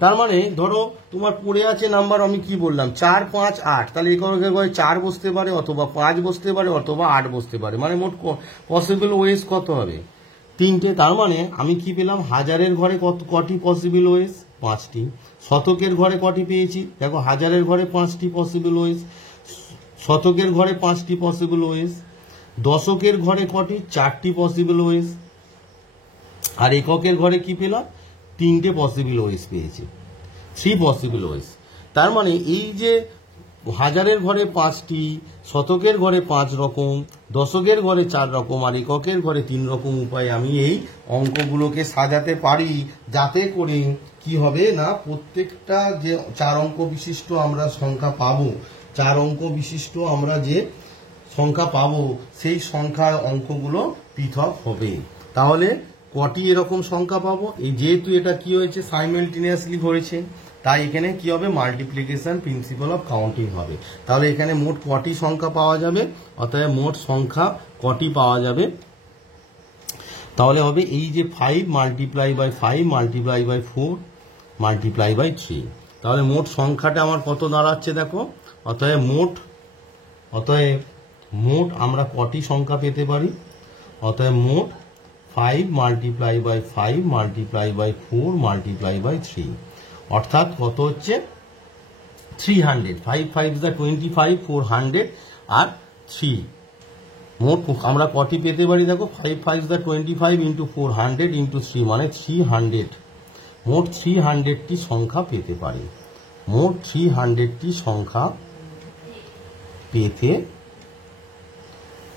তার মানে ধরো তোমার পড়ে আছে নাম্বার, আমি কি বললাম, 4, 5, 8, তাহলে এককের ঘরে 4 বসতে পারে, অথবা 5 বসতে পারে, অথবা 8 বসতে পারে, মানে মোট পসিবল ওয়েস কত হবে? 3টে। তার মানে আমি কি পেলাম? হাজারের ঘরে কটি পসিবল ওয়েস? 5টি। শতকের ঘরে কটি পেয়েছি? দেখো হাজারের ঘরে 5টি পসিবল ওয়েস, শতকের ঘরে 5টি পসিবল ওয়েস, দশকের ঘরে কটি? 4টি পসিবল ওয়েস, আর এককের ঘরে কি পেলাম? 3টে পসিবল ওয়েস পেয়েছি, 3 পসিবল ওয়েস। তার মানে এই যে হাজারের ঘরে 5টি, শতকের ঘরে 5 রকম, দশকের ঘরে 4 রকম, আর এককের ঘরে 3 রকম উপায়ে আমি এই অঙ্কগুলোকে সাজাতে পারি, যাতে করে কি হবে না প্রত্যেকটা যে 4 অঙ্ক বিশিষ্ট আমরা সংখ্যা পাবো, 4 অঙ্ক বিশিষ্ট আমরা যে সংখ্যা পাবো, সেই সংখ্যার অঙ্কগুলো পৃথক হবে। তাহলে কটি এরকম সংখ্যা পাবো? এই যেহেতু এটা কি হয়েছে, সাইমালটেনিয়াসলি হয়েছে, তাই এখানে কি হবে? মাল্টিপ্লিকেশন প্রিন্সিপাল অফ কাউন্টিং হবে। তাহলে এখানে মোট কটি সংখ্যা পাওয়া যাবে? অতএব মোট সংখ্যা কটি পাওয়া যাবে? তাহলে হবে এই যে 5 multiply by 5 multiply by 4 multiply by 3। তাহলে মোট সংখ্যাটা আমার কত দাঁড়াচ্ছে দেখো। অতএব মোট আমরা কটি সংখ্যা পেতে পারি? অতএব মোট 5 multiply by 5 multiply by 4 multiply by 3, অর্থাৎ কত হচ্ছে? 300। 5 5 25, 400 আর 3 মোট আমরা কটি পেতে পারি দেখো, 5 5 দ্য 25 ইন্টু 4 100 ইন্টু 3 মানে 300, মোট 300টি সংখ্যা পেতে পারি, মোট 300টি সংখ্যা পেতে,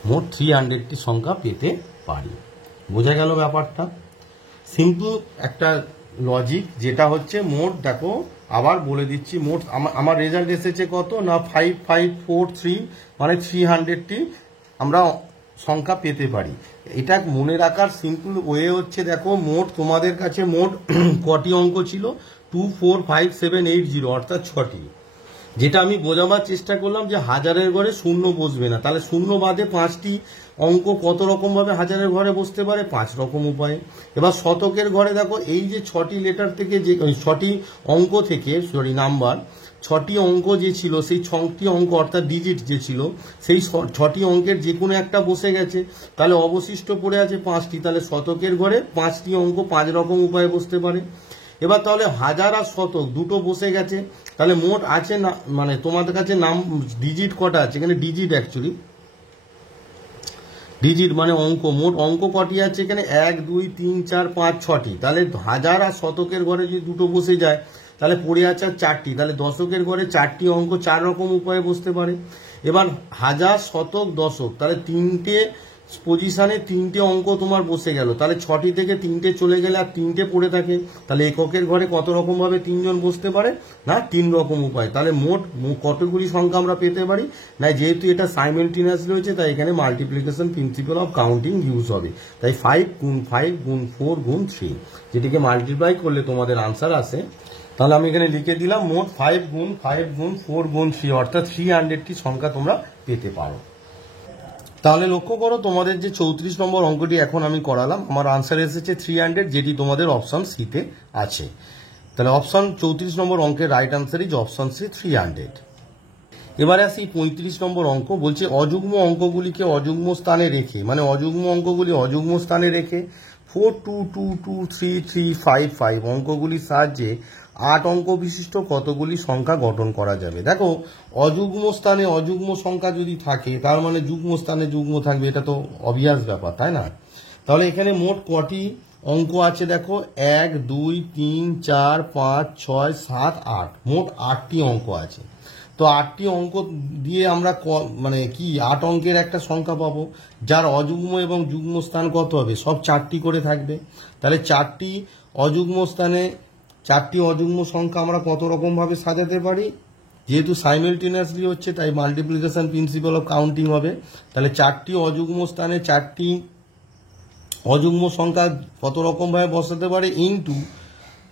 মোট 300টি সংখ্যা পেতে পারি। বোঝা গেল ব্যাপারটা? সিম্পল একটা লজিক, যেটা হচ্ছে মোট, দেখো আবার বলে দিচ্ছি, মোট আমার রেজাল্ট এসেছে কত না 5543, মানে 300টি আমরা সংখ্যা পেতে পারি। এটা মনে রাখার সিম্পল ওয়ে হচ্ছে, দেখো মোট তোমাদের কাছে মোট কটি অঙ্ক ছিল, 2 4 5 7 8 0, অর্থাৎ 6টি। যেটা আমি বোঝাবার চেষ্টা করলাম যে হাজারের ঘরে শূন্য বসবে না, তাহলে শূন্য বাদে 5টি অঙ্ক কত রকম ভাবে হাজারের ঘরে বসতে পারে, 5 রকম উপায়ে। এবার শতকের ঘরে দেখো এই যে 6টি লেটার থেকে, যে 6টি অঙ্ক থেকে, সরি নাম্বার, 6টি অঙ্ক যে ছিল, সেই 6টি অঙ্ক অর্থাৎ ডিজিট যে ছিল, সেই 6টি অঙ্কের যে কোনো একটা বসে গেছে, তাহলে অবশিষ্ট পড়ে আছে 5টি, তাহলে শতকের ঘরে 5টি অঙ্ক 5 রকম উপায়ে বসতে পারে। এবার তাহলে হাজার আর শতক দুটো বসে গেছে, তাহলে মোট আছে না, মানে তোমাদের কাছে নাম ডিজিট কটা আছে, এখানে ডিজিট অ্যাকচুয়ালি, ডিজিট মানে অঙ্ক, মোট অঙ্ক কটি আছে এখানে, 1 2 3 4 5 6টি। তাহলে হাজার আর শতকের ঘরে যদি দুটো বসে যায়, তাহলে পড়ে আছে 4টি, তাহলে দশকের ঘরে 4টি অঙ্ক 4 রকম উপায়ে বসতে পারে। এবার হাজার শতক দশক, তাহলে 3টে পজিশনে 3টে অঙ্ক তোমার বসে গেল, তাহলে 6টি থেকে 3টে চলে গেলে আর 3টে পড়ে থাকে, তাহলে এককের ঘরে কত রকম ভাবে 3জন বসতে পারে না, 3 রকম উপায়। তাহলে মোট কতগুলি সংখ্যা আমরা পেতে পারি না, যেহেতু এটা সাইমেলটেনিয়াস রয়েছে, তাই এখানে multiplication principal of counting use হবে, তাই 5 গুণ 5 গুণ 4 গুণ 3, যেটিকে মাল্টিপ্লাই করলে তোমাদের আনসার আসে। তাহলে আমি এখানে লিখে দিলাম মোট 5 গুণ 5 গুণ 4 গুণ 3, অর্থাৎ 300টি সংখ্যা তোমরা পেতে পারো। তাহলে লক্ষ্য করো, তোমাদের যে 34 নম্বর অঙ্কটি এখন আমি করালাম, আমার আনসার এসেছে 300, যেটি তোমাদের অপশন সিতে আছে। তাহলে অপশন 34 নম্বর অঙ্কের right answer is option C 300। এবারে আসি 35 নম্বর অঙ্ক, বলছে অযুগ্ম অঙ্কগুলিকে অযুগ্ম স্থানে রেখে, মানে অযুগ্ম অঙ্কগুলি অযুগ্ম স্থানে রেখে 4 2 2 2 3 3 5 5 অঙ্কগুলির সাহায্যে 8 অঙ্ক বিশিষ্ট কতগুলি সংখ্যা গঠন করা যাবে। দেখো অযুগ্ম স্থানে অযুগ্ম সংখ্যা যদি থাকে, তার মানে যুগ্ম স্থানে যুগ্ম থাকবে, এটা তো অবভিয়াস ব্যাপার, তাই না? তাহলে এখানে মোট কটি অঙ্ক আছে দেখো, 1 2 3 4 5 6 7 8, মোট 8টি অঙ্ক আছে। তো 8টি অঙ্ক দিয়ে আমরা মানে কি 8 অঙ্কের একটা সংখ্যা পাবো, যার অযুগ্ম এবং যুগ্ম স্থান কত হবে, সব 4টি করে থাকবে। তাহলে 4টি অযুগ্ম স্থানে 4টি অযুগ্ম সংখ্যা আমরা কত রকম ভাবে সাজাতে পারি, যেহেতু সাইমেলটেনিয়াসলি হচ্ছে তাই মাল্টিপ্লিকেশন প্রিন্সিপাল অফ কাউন্টিং হবে। তাহলে 4টি অযুগ্ম স্থানে 4টি অযুগ্ম সংখ্যা কত রকম ভাবে বসাতে পারে, ইনটু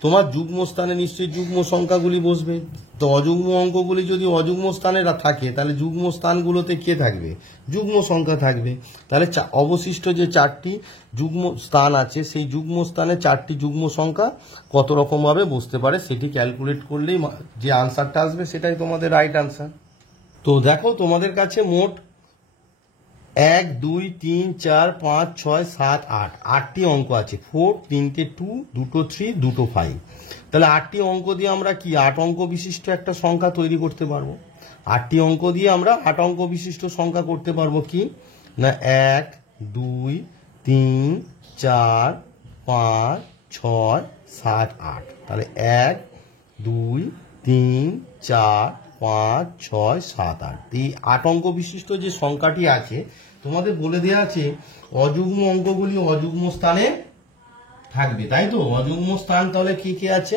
তোমার যুগ্ম স্থানে নিশ্চয়ই যুগ্ম সংখ্যাগুলি বসবে। তো অযুগ্ম অঙ্কগুলি যদি অযুগ্ম স্থানে থাকে, তাহলে যুগ্ম স্থানগুলোতে কে থাকবে, যুগ্ম সংখ্যা থাকবে। তাহলে অবশিষ্ট যে 4টি যুগ্ম স্থান আছে, সেই যুগ্ম স্থানে 4টি যুগ্ম সংখ্যা কত রকম ভাবে বসতে পারে, সেটি ক্যালকুলেট করলেই যে আনসারটা আসবে সেটাই তোমাদের রাইট আনসার। তো দেখো তোমাদের কাছে মোট 1 2 3 4 5 6 7 8, 8টি অঙ্ক আছে, 4 3টে 2 2টো 3 2টো 5। তাহলে 8টি অঙ্ক দিয়ে আমরা কি 8 অঙ্ক বিশিষ্ট একটা সংখ্যা তৈরি করতে পারবো। 8টি অঙ্ক দিয়ে আমরা 8 অঙ্ক বিশিষ্ট সংখ্যা করতে পারবো কি না, 1 2 3 4 5 6 7 8। তাহলে 1 2 3 4 5 6 7 8, এই 8 অঙ্ক বিশিষ্ট যে সংখ্যাটি আছে, তোমাদের বলে দেওয়া আছে অযুগ্ম অঙ্কগুলি অযুগ্ম স্থানে থাকবে, তাই তো? অযুগ্ম স্থান তাহলে কি কি আছে,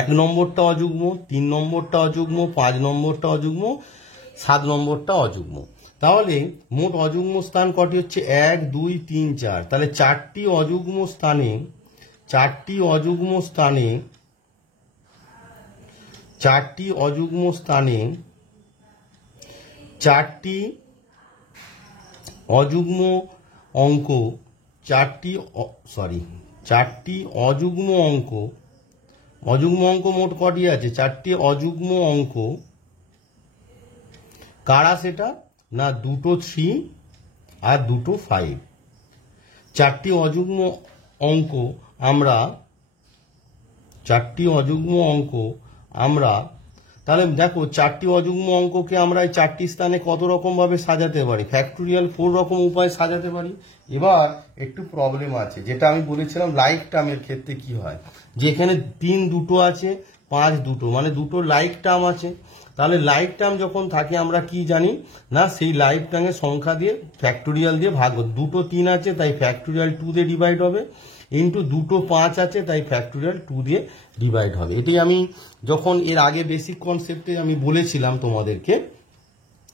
1 নম্বরটা অযুগ্ম, 3 নম্বরটা অযুগ্ম, 5 নম্বরটা অযুগ্ম, 7 নম্বরটা অযুগ্ম। তাহলে মোট অযুগ্ম স্থান কটি হচ্ছে 1 2 3 4। তাহলে 4টি অযুগ্ম স্থানে 4টি অযুগ্ম স্থানে 4টি অযুগ্ম স্থানে 4টি অযুগ্ম অঙ্ক, 4টি অযুগ্ম অঙ্ক, অযুগ্ম অঙ্ক মোট কটি আছে, 4টি অযুগ্ম অঙ্ক কারা সেটা না, 2টো 3 আর 2টো 5। 4টি অযুগ্ম অঙ্ক আমরা 4টি অযুগ্ম অঙ্ক আমরা তাহলে দেখো চারটি অযুগ্ম অঙ্ককে আমরা এই চারটি স্থানে কত রকম ভাবে সাজাতে পারি, ফ্যাক্টোরিয়াল 4 রকম উপায়ে সাজাতে পারি। এবার একটু প্রবলেম আছে, যেটা আমি বলেছিলাম লাইক টার্মের ক্ষেত্রে কি হয়, যে এখানে 3 দুটো আছে, 5 দুটো, মানে দুটো লাইক টার্ম আছে। তাহলে লাইক টার্ম যখন থাকে আমরা কি জানি না, সেই লাইক টার্মের সংখ্যা দিয়ে ফ্যাক্টোরিয়াল দিয়ে ভাগ, দুটো 3 আছে তাই ফ্যাক্টোরিয়াল 2 দিয়ে ডিভাইড হবে, ইন্টু দুটো 5 আছে তাই ফ্যাক্টোরিয়াল 2 দিয়ে ডিভাইড হবে। এটি আমি যখন এর আগে বেসিক কনসেপ্টে আমি বলেছিলাম তোমাদেরকে,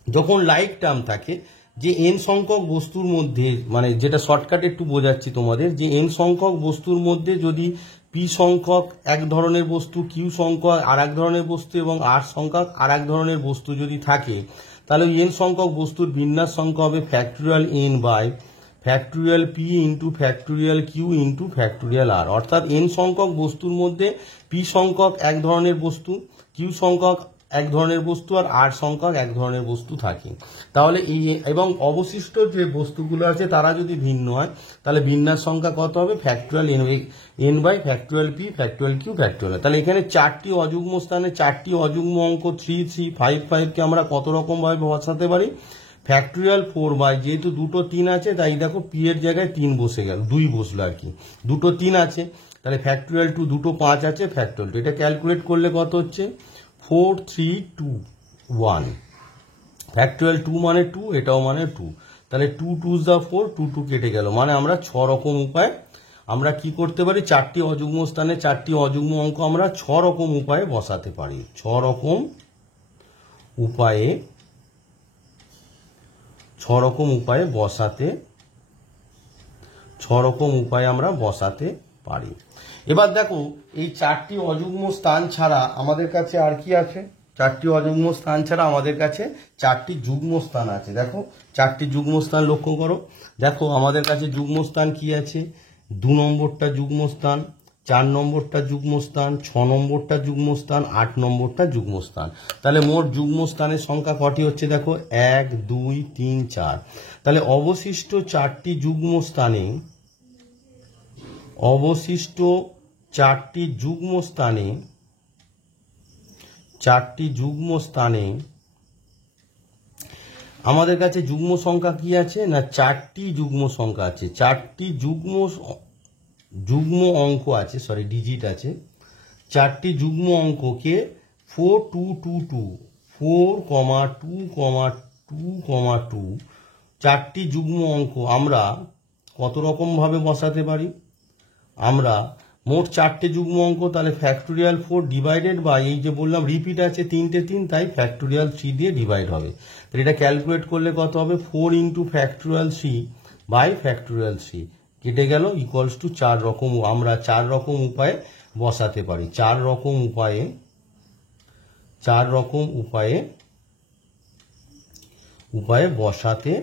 যখন লাইক টার্ম থাকে, যে এন সংখ্যক বস্তুর মধ্যে, মানে যেটা শর্টকাটে একটু বোঝাচ্ছি তোমাদের, যে এন সংখ্যক বস্তুর মধ্যে যদি পি সংখ্যক এক ধরনের বস্তু, কিউ সংখ্যক আর এক ধরনের বস্তু এবং আর সংখ্যক আর এক ধরনের বস্তু যদি থাকে, তাহলে এন সংখ্যক বস্তুর বিন্যাস সংখ্যা হবে factorial N by factorial P into factorial Q into factorial R. অর্থাৎ এন সংখ্যক বস্তুর মধ্যে পি সংখ্যক এক ধরনের বস্তু, কিউ সংখ্যক এক ধরনের বস্তু আর আর সংখ্যক এক ধরনের বস্তু থাকে। তাহলে এই এবং অবশিষ্ট যে বস্তুগুলো আছে তারা যদি ভিন্ন হয়, তাহলে বিন্যাস সংখ্যা কত হবে, factorial N by factorial P factorial Q factorial. তাহলে এখানে চারটি অযুগ্ম স্থানে চারটি অযুগ্ম অঙ্ক 3 3 5 5 কে আমরা কত রকম ভাবে বসাতে পারি, ফ্যাক্টোরিয়াল 4 বাই, যেহেতু দুটো 3 আছে তাই দেখো পি এর জায়গায় 3 বসে গেল, 2 বসলো আর কি, দুটো 3 আছে, তাহলে ফ্যাক্টোরিয়াল 2, দুটো 5 আছে ফ্যাক্টোরিয়াল 2, এটা ক্যালকুলেট করলে কত হচ্ছে 4 3 2 1, ফ্যাক্টোরিয়াল 2 মানে 2, এটাও মানে 2, তাহলে 2 2 যা 4, 2 2 কেটে গেল, মানে আমরা 6 রকম উপায় আমরা কি করতে পারি, চারটি অযুগ্ম স্থানে চারটি অযুগ্ম অঙ্ক আমরা 6 রকম উপায়ে বসাতে পারি, 6 রকম উপায়ে 6 রকম উপায়ে বসাতে 6 রকম উপায়ে আমরা বসাতে পারি। এবার দেখো এই চারটি অযুগ্ম স্থান ছাড়া আমাদের কাছে আর কি আছে, চারটি অযুগ্ম স্থান ছাড়া আমাদের কাছে চারটি যুগ্ম স্থান আছে। দেখো চারটি যুগ্ম স্থান লক্ষ্য করো, দেখো আমাদের কাছে যুগ্ম স্থান কি আছে, 2 নম্বরটা যুগ্ম স্থান, 4 নম্বরটা যুগ্ম স্থান, 6 নম্বরটা যুগ্ম স্থান, 8 নম্বরটা যুগ্ম স্থান। তাহলে মোট যুগ্ম স্থানের সংখ্যা কটি হচ্ছে, দেখো 1 2 3 4। তাহলে অবশিষ্ট চারটি যুগ্ম স্থানে, অবশিষ্ট চারটি যুগ্ম স্থানে, চারটি যুগ্ম স্থানে আমাদের কাছে যুগ্ম সংখ্যা কি আছে না, চারটি যুগ্ম সংখ্যা আছে, চারটি যুগ্ম অঙ্ক আছে, সরি ডিজিট আছে, চারটি যুগ্ম অঙ্ককে 4 2 2 2 4, 2, 2, 2 চারটি যুগ্ম অঙ্ক আমরা কত রকম ভাবে বসাতে পারি, আমরা মোট চারটে যুগ্ম অঙ্ক, তাহলে ফ্যাক্টোরিয়াল 4 ডিভাইডেড বাই, এই যে বললাম রিপিট আছে 3টে 3, তাই ফ্যাক্টোরিয়াল 3 দিয়ে ডিভাইড হবে। তাহলে এটা ক্যালকুলেট করলে কত হবে, 4 ইন্টু ফ্যাক্টোরিয়াল 3 বাই ফ্যাক্টোরিয়াল 3 কেটে গেল, ইকুয়ালস টু 4 রকম, আমরা 4 রকম উপায়ে বসাতে পারি, 4 রকম উপায়ে, 4 রকম উপায়ে বসাতে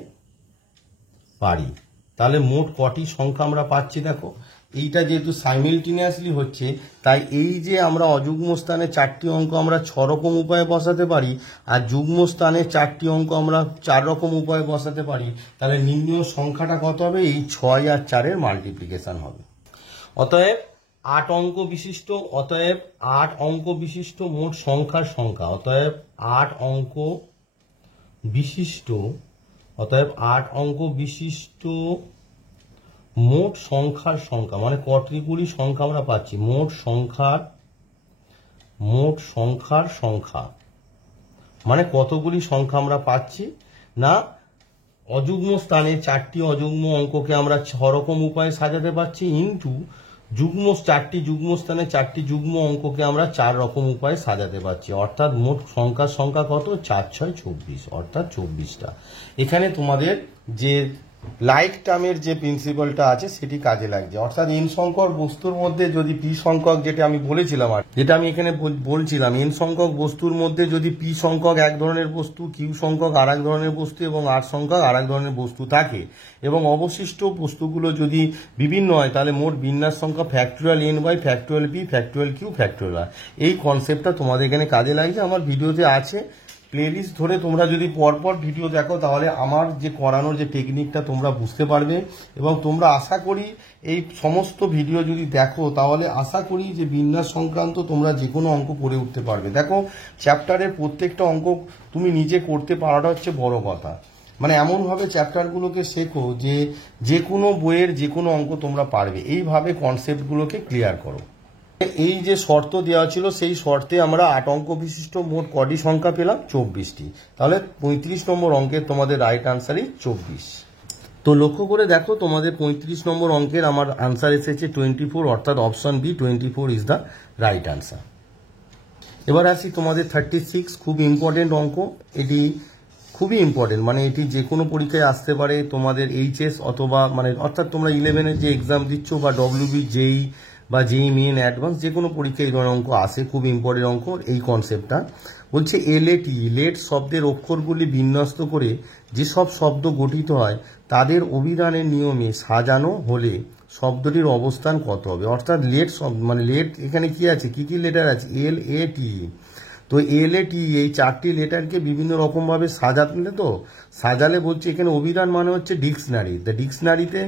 পারি। তাহলে মোট কটি সংখ্যা আমরা পাচ্ছি, দেখো এইটা যেহেতু সাইমিলটেনিয়াসলি হচ্ছে, তাই এই যে আমরা অযুগ্ম স্থানে চারটি অঙ্ক আমরা 6 রকম উপায়ে বসাতে পারি, আর যুগ্ম স্থানে চারটি অঙ্ক আমরা 4 রকম উপায়ে বসাতে পারি, তাহলে নির্ণয় সংখ্যাটা কত হবে, এই 6 আর 4 এর মাল্টিপ্লিকেশন হবে। অতএব 8 অঙ্ক বিশিষ্ট, অতএব 8 অঙ্ক বিশিষ্ট মোট সংখ্যার সংখ্যা, অতএব 8 অঙ্ক বিশিষ্ট, অতএব 8 অঙ্ক বিশিষ্ট মোট সংখ্যার সংখ্যা, মানে কতগুলি সংখ্যা আমরা পাচ্ছি, মোট সংখ্যার সংখ্যা মানে কতগুলি সংখ্যা আমরা পাচ্ছি না, অযুগ্ম স্থানে চারটি অযুগ্ম অঙ্ককে আমরা 6 রকম উপায়ে সাজাতে পারছি, ইন্টু চারটি যুগ্ম স্থানে চারটি যুগ্ম অঙ্ককে আমরা 4 রকম উপায়ে সাজাতে পারছি, অর্থাৎ মোট সংখ্যার সংখ্যা কত, 4 6 24, অর্থাৎ 24টা। এখানে তোমাদের যে লাইক টার্মের যে প্রিন্সিপালটা আছে সেটি কাজে লাগছে, অর্থাৎ এন সংখ্যক বস্তুর মধ্যে যদি পি সংখ্যক, যেটা আমি বলেছিলাম আর যেটা আমি এখানে বলছিলাম, এন সংখ্যক বস্তুর মধ্যে যদি পি সংখ্যক এক ধরনের বস্তু, কিউ সংখ্যক আর এক ধরনের বস্তু এবং আর সংখ্যক আর এক ধরনের বস্তু থাকে, এবং অবশিষ্ট বস্তুগুলো যদি বিভিন্ন হয়, তাহলে মোট বিন্যাস সংখ্যা factorial N by factorial P factorial Q factorial R. এই কনসেপ্টটা তোমাদের এখানে কাজে লাগছে, আমার ভিডিওতে আছে, প্লেলিস্ট ধরে তোমরা যদি পরপর ভিডিও দেখো তাহলে আমার যে করানোর যে টেকনিকটা তোমরা বুঝতে পারবে, এবং তোমরা আশা করি এই সমস্ত ভিডিও যদি দেখো তাহলে আশা করি যে বিন্যাস সংক্রান্ত তোমরা যে কোনো অঙ্ক করে উঠতে পারবে। দেখো চ্যাপ্টারের প্রত্যেকটা অঙ্ক তুমি নিজে করতে পারাটা হচ্ছে বড় কথা। মানে এমনভাবে চ্যাপ্টারগুলোকে শেখো যে যে কোনো বইয়ের যে কোনো অঙ্ক তোমরা পারবে, এইভাবে কনসেপ্টগুলোকে ক্লিয়ার করো। এই যে শর্ত দেওয়া ছিল সেই শর্তে আমরা 8 অঙ্ক বিশিষ্ট মোট কটি সংখ্যা পেলাম? 24টি। তাহলে 35 নম্বর অঙ্কের তোমাদের রাইট আনসারই 24। তো লক্ষ্য করে দেখো তোমাদের 35 নম্বর অঙ্কের আমার আনসার এসেছে 24, অর্থাৎ option B 24 is the right answer. এবার আসি তোমাদের 36, খুব ইম্পর্টেন্ট অঙ্ক। এটি খুবই ইম্পর্টেন্ট, মানে এটি যে কোনো পরীক্ষায় আসতে পারে তোমাদের এইচএস অথবা মানে অর্থাৎ তোমরা 11-এর যে এক্সাম দিচ্ছ বা ডব্লিউবি জেই বা জেই মেন অ্যাডভান্স যে কোনো পরীক্ষায় এই ধরনের অঙ্ক আসে। খুব ইম্পর্টেন্ট অঙ্ক এই কনসেপ্টটা। বলছে এলএটি লেট শব্দের অক্ষরগুলি বিন্যস্ত করে যেসব শব্দ গঠিত হয় তাদের অভিধানের নিয়মে সাজানো হলে শব্দটির অবস্থান কত হবে? অর্থাৎ লেট শব্দ মানে লেট এখানে কি আছে, কি কি লেটার আছে? LAT। তো LAT এই 4টি লেটারকে বিভিন্ন রকমভাবে সাজালে, তো সাজালে বলছে এখানে অভিধান মানে হচ্ছে ডিকশনারি। ডিকশনারিতে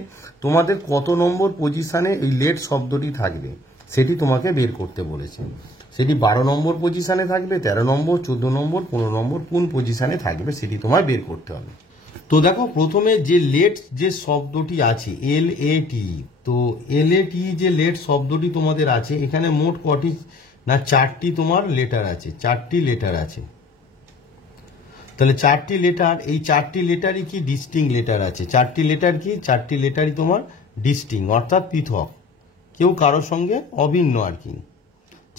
তোমাদের কত নম্বর পজিশনে এই লেট শব্দটি থাকবে সেটি তোমাকে বের করতে বলেছে। সেটি 12 নম্বর পজিশনে থাকবে, 13 নম্বর, 14 নম্বর, 15 নম্বর, কোন পজিশনে থাকবে সেটি তোমায় বের করতে হবে। তো দেখো প্রথমে যে লেট যে শব্দটি আছে LAT, তো LAT যে লেট শব্দটি তোমাদের আছে এখানে মোট কটি না 4টি তোমার লেটার আছে, 4টি লেটার আছে। তাহলে 4টি লেটার, এই 4টি লেটারই কি ডিস্টিং লেটার আছে। 4টি লেটার কি? 4টি লেটারই তোমার ডিস্টিং অর্থাৎ পৃথক, কেউ কারোর সঙ্গে অভিন্ন আর কি।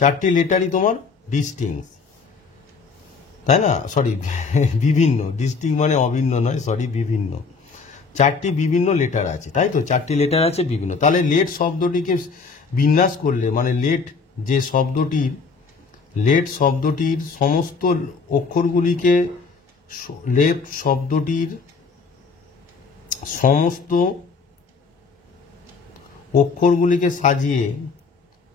4টি লেটারই তোমার ডিস্টিং, তাই না? সরি বিভিন্ন, ডিস্টিং মানে অভিন্ন নয়, সরি বিভিন্ন। 4টি বিভিন্ন লেটার আছে, তাই তো? 4টি লেটার আছে বিভিন্ন। তাহলে লেট শব্দটিকে বিন্যাস করলে মানে লেট যে শব্দটির, লেট শব্দটির সমস্ত অক্ষরগুলিকে, লেট শব্দটির সমস্ত অক্ষরগুলিকে সাজিয়ে,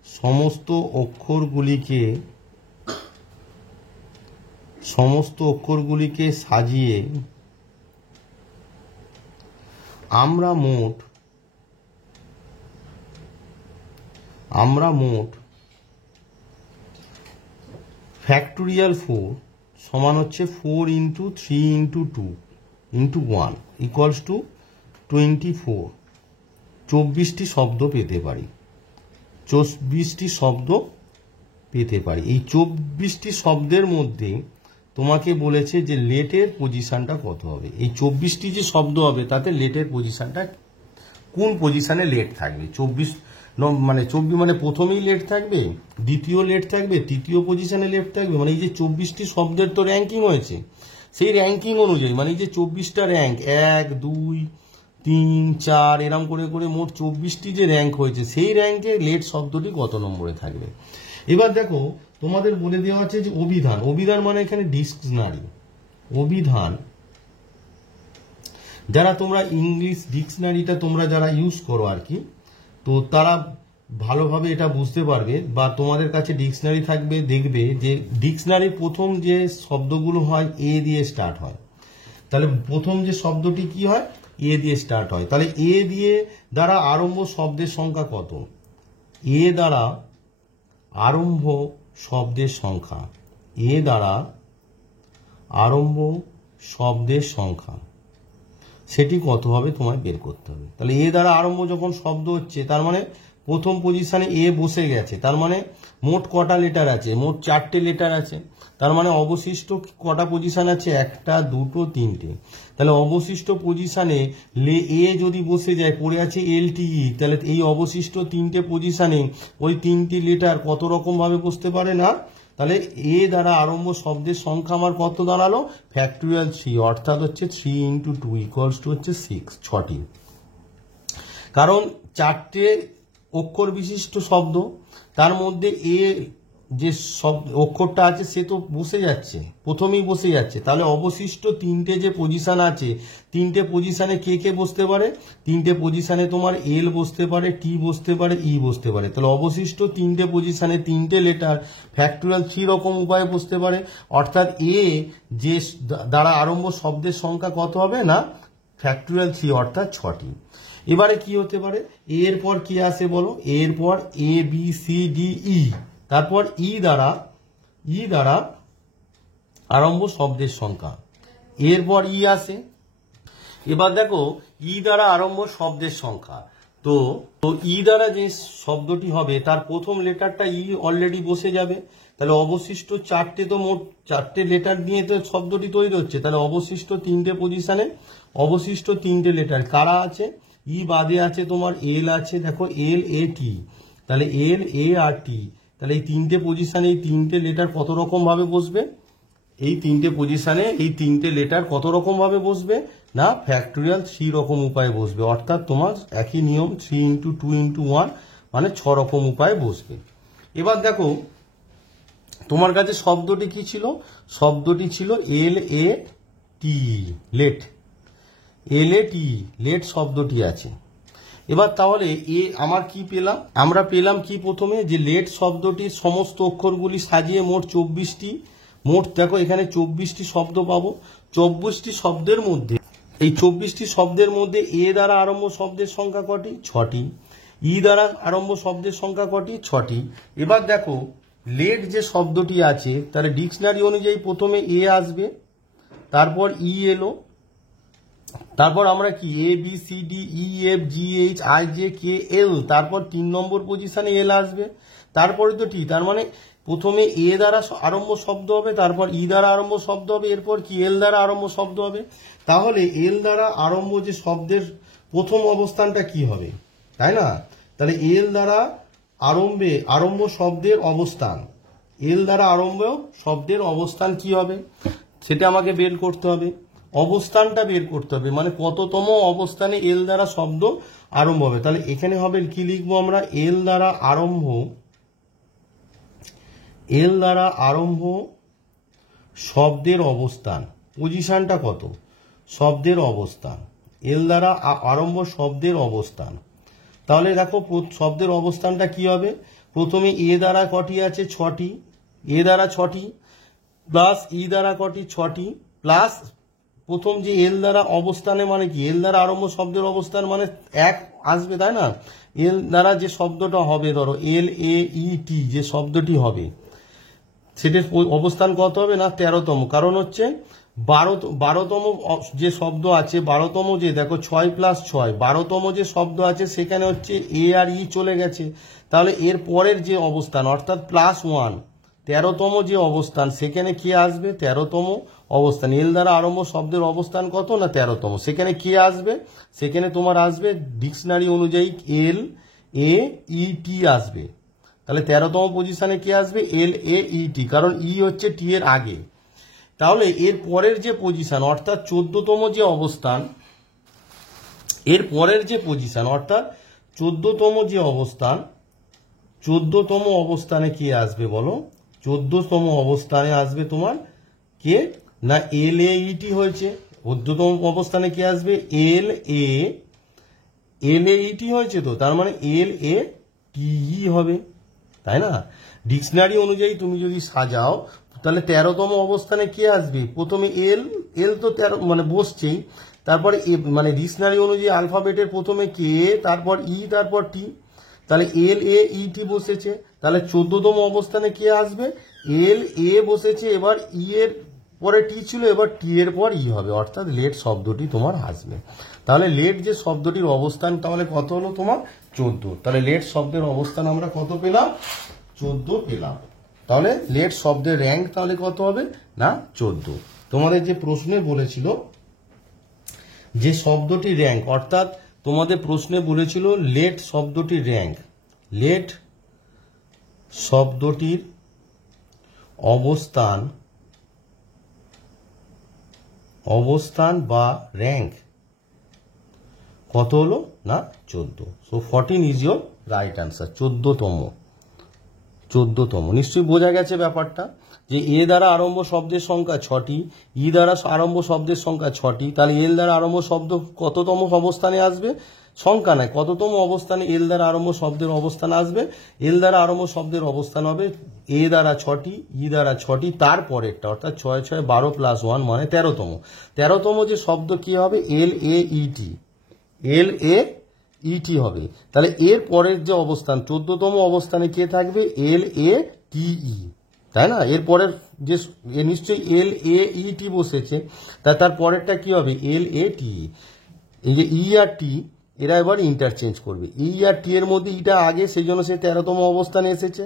সমস্ত অক্ষরগুলিকে সাজিয়ে আমরা মোট ফ্যাক্টোরিয়াল 4 সমান হচ্ছে 4 × 3 × 2 × 1 ইকুয়ালস টু 24। 24টি শব্দ পেতে পারি, 24টি শব্দ পেতে পারি। এই 24টি শব্দের মধ্যে তোমাকে বলেছে যে লেটের পজিশনটা কত হবে। এই 24টি যে শব্দ হবে তাতে লেটের পজিশনটা কোন পজিশনে লেট থাকবে। 24 মানে প্রথমেই লেট থাকবে, দ্বিতীয় লেট থাকবে, তৃতীয় পজিশনে লেট থাকবে। মানে এই যে 24টি শব্দের তো র্যাঙ্কিং হয়েছে, সেই র্যাঙ্কিং অনুযায়ী মানে এই যে 24টা র্যাঙ্ক 1, 2, 3, 4 এরম করে করে মোট 24টি যে র্যাঙ্ক হয়েছে সেই র্যাঙ্কে লেট শব্দটি কত নম্বরে থাকবে। এবার দেখো তোমাদের বলে দেওয়া আছে যে অভিধান। অভিধান মানে এখানে ডিকশনারি। অভিধান যারা তোমরা ইংলিশ ডিকশনারিটা তোমরা যারা ইউজ করো আর কি, তো তারা ভালোভাবে এটা বুঝতে পারবে, বা তোমাদের কাছে ডিকশনারি থাকবে, দেখবে যে ডিকশনারির প্রথম যে শব্দগুলো হয় এ দিয়ে স্টার্ট হয়। তাহলে প্রথম যে শব্দটি কি হয়? এ দিয়ে স্টার্ট হয়। তাহলে এ দিয়ে দ্বারা আরম্ভ শব্দের সংখ্যা কত? এ দ্বারা আরম্ভ শব্দের সংখ্যা, এ দ্বারা আরম্ভ শব্দের সংখ্যা সেটি কত হবে তোমায় বের করতে হবে। তাহলে এ দ্বারা আরম্ভ যখন শব্দ হচ্ছে তার মানে প্রথম পজিশনে এ বসে গেছে, তার মানে মোট কটা লেটার আছে? মোট 4টে লেটার আছে। তার মানে অবশিষ্ট কটা পজিশন আছে? 1, 2, 3টে। তাহলে অবশিষ্ট পজিশনে এ যদি বসে যায়, পড়ে আছে LTE, তাহলে এই অবশিষ্ট 3টে পজিশনে ওই 3টি লেটার কত রকম ভাবে বসতে পারে না? তাহলে এ দ্বারা আরম্ভ শব্দের সংখ্যা আমার কত দাঁড়ালো? ফ্যাক্টোরিয়াল 3, অর্থাৎ হচ্ছে 3 × 2 ইকুয়ালস টু হচ্ছে 6, 6টি। কারণ 4টে অক্ষর বিশিষ্ট শব্দ, তার মধ্যে এ যে সব অক্ষরটা আছে সে তো বসে যাচ্ছে, প্রথমেই বসে যাচ্ছে। তাহলে অবশিষ্ট তিনটে যে পজিশন আছে, তিনটে পজিশনে কে কে বসতে পারে? তিনটে পজিশনে তোমার এল বসতে পারে, টি বসতে পারে, ই বসতে পারে। তাহলে অবশিষ্ট তিনটে পজিশনে তিনটে লেটার ফ্যাক্টরিয়াল 3 রকম উপায়ে বসতে পারে। অর্থাৎ এ যে দ্বারা আরম্ভ শব্দের সংখ্যা কত হবে না ফ্যাক্টরিয়াল 3 অর্থাৎ 6টি। এবারে কি হতে পারে? এর পর কি আসে বলো? এর পর এ বি সি ডি ই, তারপর ই দ্বারা আরম্ভ শব্দের সংখ্যা, এরপর ই আসে। এবার দেখো ই দ্বারা আরম্ভ শব্দের সংখ্যা, তো ই দ্বারা যে শব্দটি হবে তার প্রথম লেটারটা ই অলরেডি বসে যাবে। তাহলে অবশিষ্ট চারটে, তো মোট চারটে লেটার দিয়ে তো শব্দটি তৈরি হচ্ছে। তাহলে অবশিষ্ট তিনটে পজিশনে অবশিষ্ট তিনটে লেটার কারা আছে? ই বাদে আছে তোমার এল আছে, দেখো এল এ টি, তাহলে এল এ আর টি। তাহলে এই তিনটে পজিশনে এই তিনটে লেটার কত রকম ভাবে বসবে? এই তিনটে পজিশনে এই তিনটে লেটার কত রকম ভাবে বসবে না ফ্যাক্টরিয়াল 3 রকম উপায়ে বসবে। অর্থাৎ তোমার একই নিয়ম 3 × 2 × 1 মানে 6 রকম উপায়ে বসবে। এবার দেখো তোমার কাছে শব্দটি কি ছিল? শব্দটি ছিল এল এ টি, লেট। এল এ টি, লেট শব্দটি আছে। এবার তাহলে আমার কি পেলাম? আমরা পেলাম কি প্রথমে? যে লেট শব্দটির সমস্ত অক্ষরগুলি সাজিয়ে মোট 24টি, মোট দেখো এখানে 24টি শব্দ পাবো। 24টি শব্দের মধ্যে এই 24টি শব্দের মধ্যে এ দ্বারা আরম্ভ শব্দের সংখ্যা কটি? 6টি। ই দ্বারা আরম্ভ শব্দের সংখ্যা কটি? 6টি। এবার দেখো লেট যে শব্দটি আছে তাহলে ডিকশনারি অনুযায়ী প্রথমে এ আসবে, তারপর ই এলো, তারপর আমরা কি A B C D E F G H I J K L, তারপর 3 নম্বর পজিশনে এল আসবে, তারপরে তো টি। তার মানে প্রথমে এ দ্বারা আরম্ভ শব্দ হবে, তারপর ই দ্বারা আরম্ভ শব্দ হবে, এরপর কি এল দ্বারা আরম্ভ শব্দ হবে। তাহলে এল দ্বারা আরম্ভ যে শব্দের প্রথম অবস্থানটা কি হবে, তাই না? তাহলে এল দ্বারা আরম্ভ শব্দের অবস্থান, এল দ্বারা আরম্ভ শব্দের অবস্থান কি হবে সেটা আমাকে বের করতে হবে। অবস্থানটা বের করতে হবে, মানে কততম অবস্থানে এল দ্বারা শব্দ আরম্ভ হবে। তাহলে এখানে হবে কি লিখবো আমরা? এল দ্বারা আরম্ভ শব্দের অবস্থান, পজিশনটা কত? শব্দের অবস্থান, এল দ্বারা আরম্ভ শব্দের অবস্থান। তাহলে দেখো শব্দের অবস্থানটা কি হবে? প্রথমে এ দ্বারা কটি আছে? 6টি, এ দ্বারা 6টি, প্লাস ই দ্বারা কটি? 6টি, প্লাস প্রথম যে এল দ্বারা অবস্থানে মানে কি? এল দ্বারা আরম্ভ শব্দের অবস্থান মানে 1 আসবে, তাই না? এল দ্বারা যে শব্দটা হবে, ধরো এল এ ই টি যে শব্দটি হবে সেটার অবস্থান কত হবে না 13তম। কারণ হচ্ছে 12তম যে শব্দ আছে, 12তম যে দেখো 6 + 6, 12তম যে শব্দ আছে সেখানে হচ্ছে এ আর ই চলে গেছে। তাহলে এর পরের যে অবস্থান অর্থাৎ +1, 13তম যে অবস্থান সেখানে কি আসবে? 13তম অবস্থান। এল দ্বারা আরম্ভ শব্দের অবস্থান কত না 13তম। সেখানে কি আসবে? সেখানে তোমার আসবে ডিকশনারি অনুযায়ী এল এ ই টি আসবে। তাহলে 13তম পজিশনে কি আসবে? এল এ ই টি, কারণ ই হচ্ছে টি এর আগে। তাহলে এর পরের যে পজিশন অর্থাৎ 14তম যে অবস্থান, এর পরের যে পজিশন অর্থাৎ 14তম যে অবস্থান, 14তম অবস্থানে কি আসবে বলো? 14তম অবস্থানে আসবে তোমার কে না এল এ ই টি হয়েছে। 14তম অবস্থানে কি আসবে? এল এ ই টি হয়েছে, তো তার মানে এল এ টি ই হবে, তাই না? ডিকশনারি অনুযায়ী তুমি যদি সাজাও তাহলে 13তম অবস্থানে কে আসবে? প্রথমে এল তো 13 মানে বসছেই, তারপরে মানে ডিকশনারি অনুযায়ী আলফাবেটের প্রথমে কে, তারপর ই, তারপর টি। তাহলে এল এ ই টি বসেছে, তাহলে 14তম অবস্থানে কে আসবে? এল এ বসেছে, এবার ই এর পরে টি ছিল, এবার টি এর পর ই হবে, অর্থাৎ লেট শব্দটি তোমার আসবে। তাহলে লেট যে শব্দটির অবস্থান তাহলে কত হলো তোমার? 14। তাহলে লেট শব্দের অবস্থান আমরা কত পেলাম? 14 পেলাম। তাহলে লেট শব্দের র্যাঙ্ক তাহলে কত হবে না 14। তোমাদের যে প্রশ্নে বলেছিল যে শব্দটির র্যাঙ্ক, অর্থাৎ তোমাদের প্রশ্নে বলেছিল লেট শব্দটির র্যাঙ্ক, লেট শব্দটির অবস্থান বা র্যাঙ্ক কত হলো না 14। So 14 is your right answer. 14তম 14তম। নিশ্চয়ই বোঝা গেছে ব্যাপারটা, যে এ দ্বারা আরম্ভ শব্দের সংখ্যা 6টি, ই দ্বারা আরম্ভ শব্দের সংখ্যা 6টি, তাহলে এল দ্বারা আরম্ভ শব্দ কততম অবস্থানে আসবে? সংখ্যা নয়, কততম অবস্থানে এল দ্বারা আরম্ভ শব্দের অবস্থান আসবে? এল দ্বারা আরম্ভ শব্দের অবস্থান হবে এ দ্বারা 6টি, ই দ্বারা 6টি, তারপরেরটা অর্থাৎ 6 6 12 + 1 মানে 13তম। 13তম যে শব্দ কি হবে? এল এ ইটি, এল এ ইটি হবে। তাহলে এর পরের যে অবস্থান 14তম অবস্থানে কে থাকবে? এল এ টিই, তাই না? এর পরের যে নিশ্চয়ই এল এ ইটি বসেছে, তার পরেরটা কি হবে? এল এ টি। এই যে ই আর টি এরা এবার ইন্টারচেঞ্জ করবে, ই আর টি এর মধ্যে ইটা আগে, সেই জন্য সে 13তম অবস্থানে এসেছে।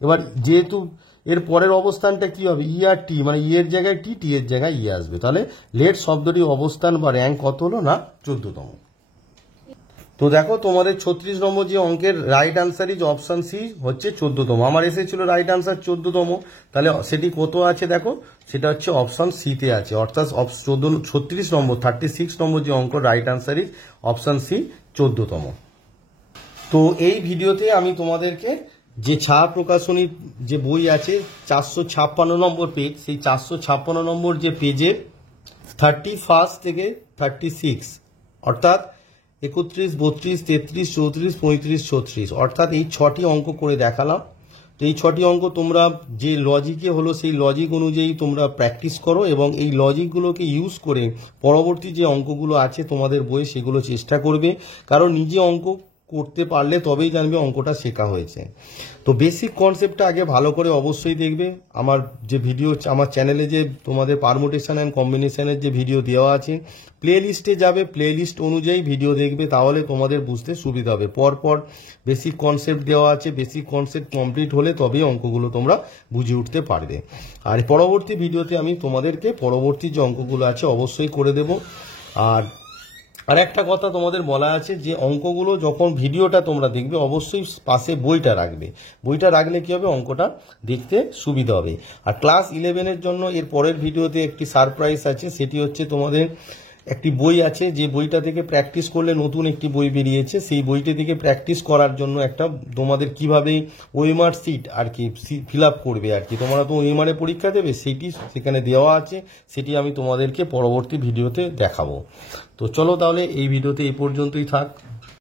এবার যেহেতু এর পরের অবস্থানটা কি হবে? ই আর টি, মানে ই এর জায়গায় টি, টি এর জায়গায় ই আসবে। তাহলে লেট শব্দটি অবস্থান বা র্যাঙ্ক কত হলো? না 14তম। তো দেখো তোমাদের 36 নম্বর যে অঙ্কের right answer is option C হচ্ছে 14তম। আমার এসেছিল রাইট আনসার 14তম, তাহলে সেটি কত আছে দেখো, সেটা হচ্ছে অপশন সিতে আছে, অর্থাৎ 36 নম্বর 36 নম্বর যে অঙ্ক right answer is option C 14তম। তো এই ভিডিওতে আমি তোমাদেরকে যে ছায়া প্রকাশনীর যে বই আছে 456 নম্বর পেজ, সেই 456 নম্বর যে পেজে 31 থেকে 36 অর্থাৎ 31, 32, 33, 34, 35, 36 অর্থাৎ এই 6টি অঙ্ক করে দেখালাম। তো এই 6টি অঙ্ক তোমরা যে লজিকে হলো সেই লজিক অনুযায়ী তোমরা প্র্যাকটিস করো এবং এই লজিকগুলোকে ইউজ করে পরবর্তী যে অঙ্কগুলো আছে তোমাদের বইয়ে সেগুলো চেষ্টা করবে, কারণ নিজে অঙ্ক করতে পারলে তবেই জানবে অঙ্কটা শেখা হয়েছে। তো বেসিক কনসেপ্টটা আগে ভালো করে অবশ্যই দেখবে। আমার যে ভিডিও, আমার চ্যানেলে যে তোমাদের পারমুটেশন অ্যান্ড কম্বিনেশনের যে ভিডিও দেওয়া আছে, প্লে লিস্টে যাবে, প্লে লিস্ট অনুযায়ী ভিডিও দেখবে, তাহলে তোমাদের বুঝতে সুবিধা হবে। পরপর বেসিক কনসেপ্ট দেওয়া আছে, বেসিক কনসেপ্ট কমপ্লিট হলে তবেই অঙ্কগুলো তোমরা বুঝে উঠতে পারবে। আর পরবর্তী ভিডিওতে আমি তোমাদেরকে পরবর্তী যে অঙ্কগুলো আছে অবশ্যই করে দেব। আর একটা কথা তোমাদের বলা আছে যে অঙ্কগুলো যখন ভিডিওটা তোমরা দেখবে অবশ্যই পাশে বইটা রাখবে। বইটা রাখলে কি হবে? অঙ্কটা দেখতে সুবিধা হবে। আর ক্লাস 11-এর জন্য এর পরের ভিডিওতে একটি সারপ্রাইজ আছে, সেটি হচ্ছে তোমাদের একটি বই আছে, যে বইটা থেকে প্র্যাকটিস করলে নতুন একটি বই বেরিয়েছে, সেই বইটা থেকে প্র্যাকটিস করার জন্য একটা তোমাদের কিভাবে ওএমআর সিট আর কি ফিল আপ করবে আর কি, তোমরা তো ওএমআর এ পরীক্ষা দেবে, সেটি সেখানে দেওয়া আছে, সেটি আমি তোমাদেরকে পরবর্তী ভিডিওতে দেখাবো। তো চলো তাহলে এই ভিডিওতে এই পর্যন্তই থাক।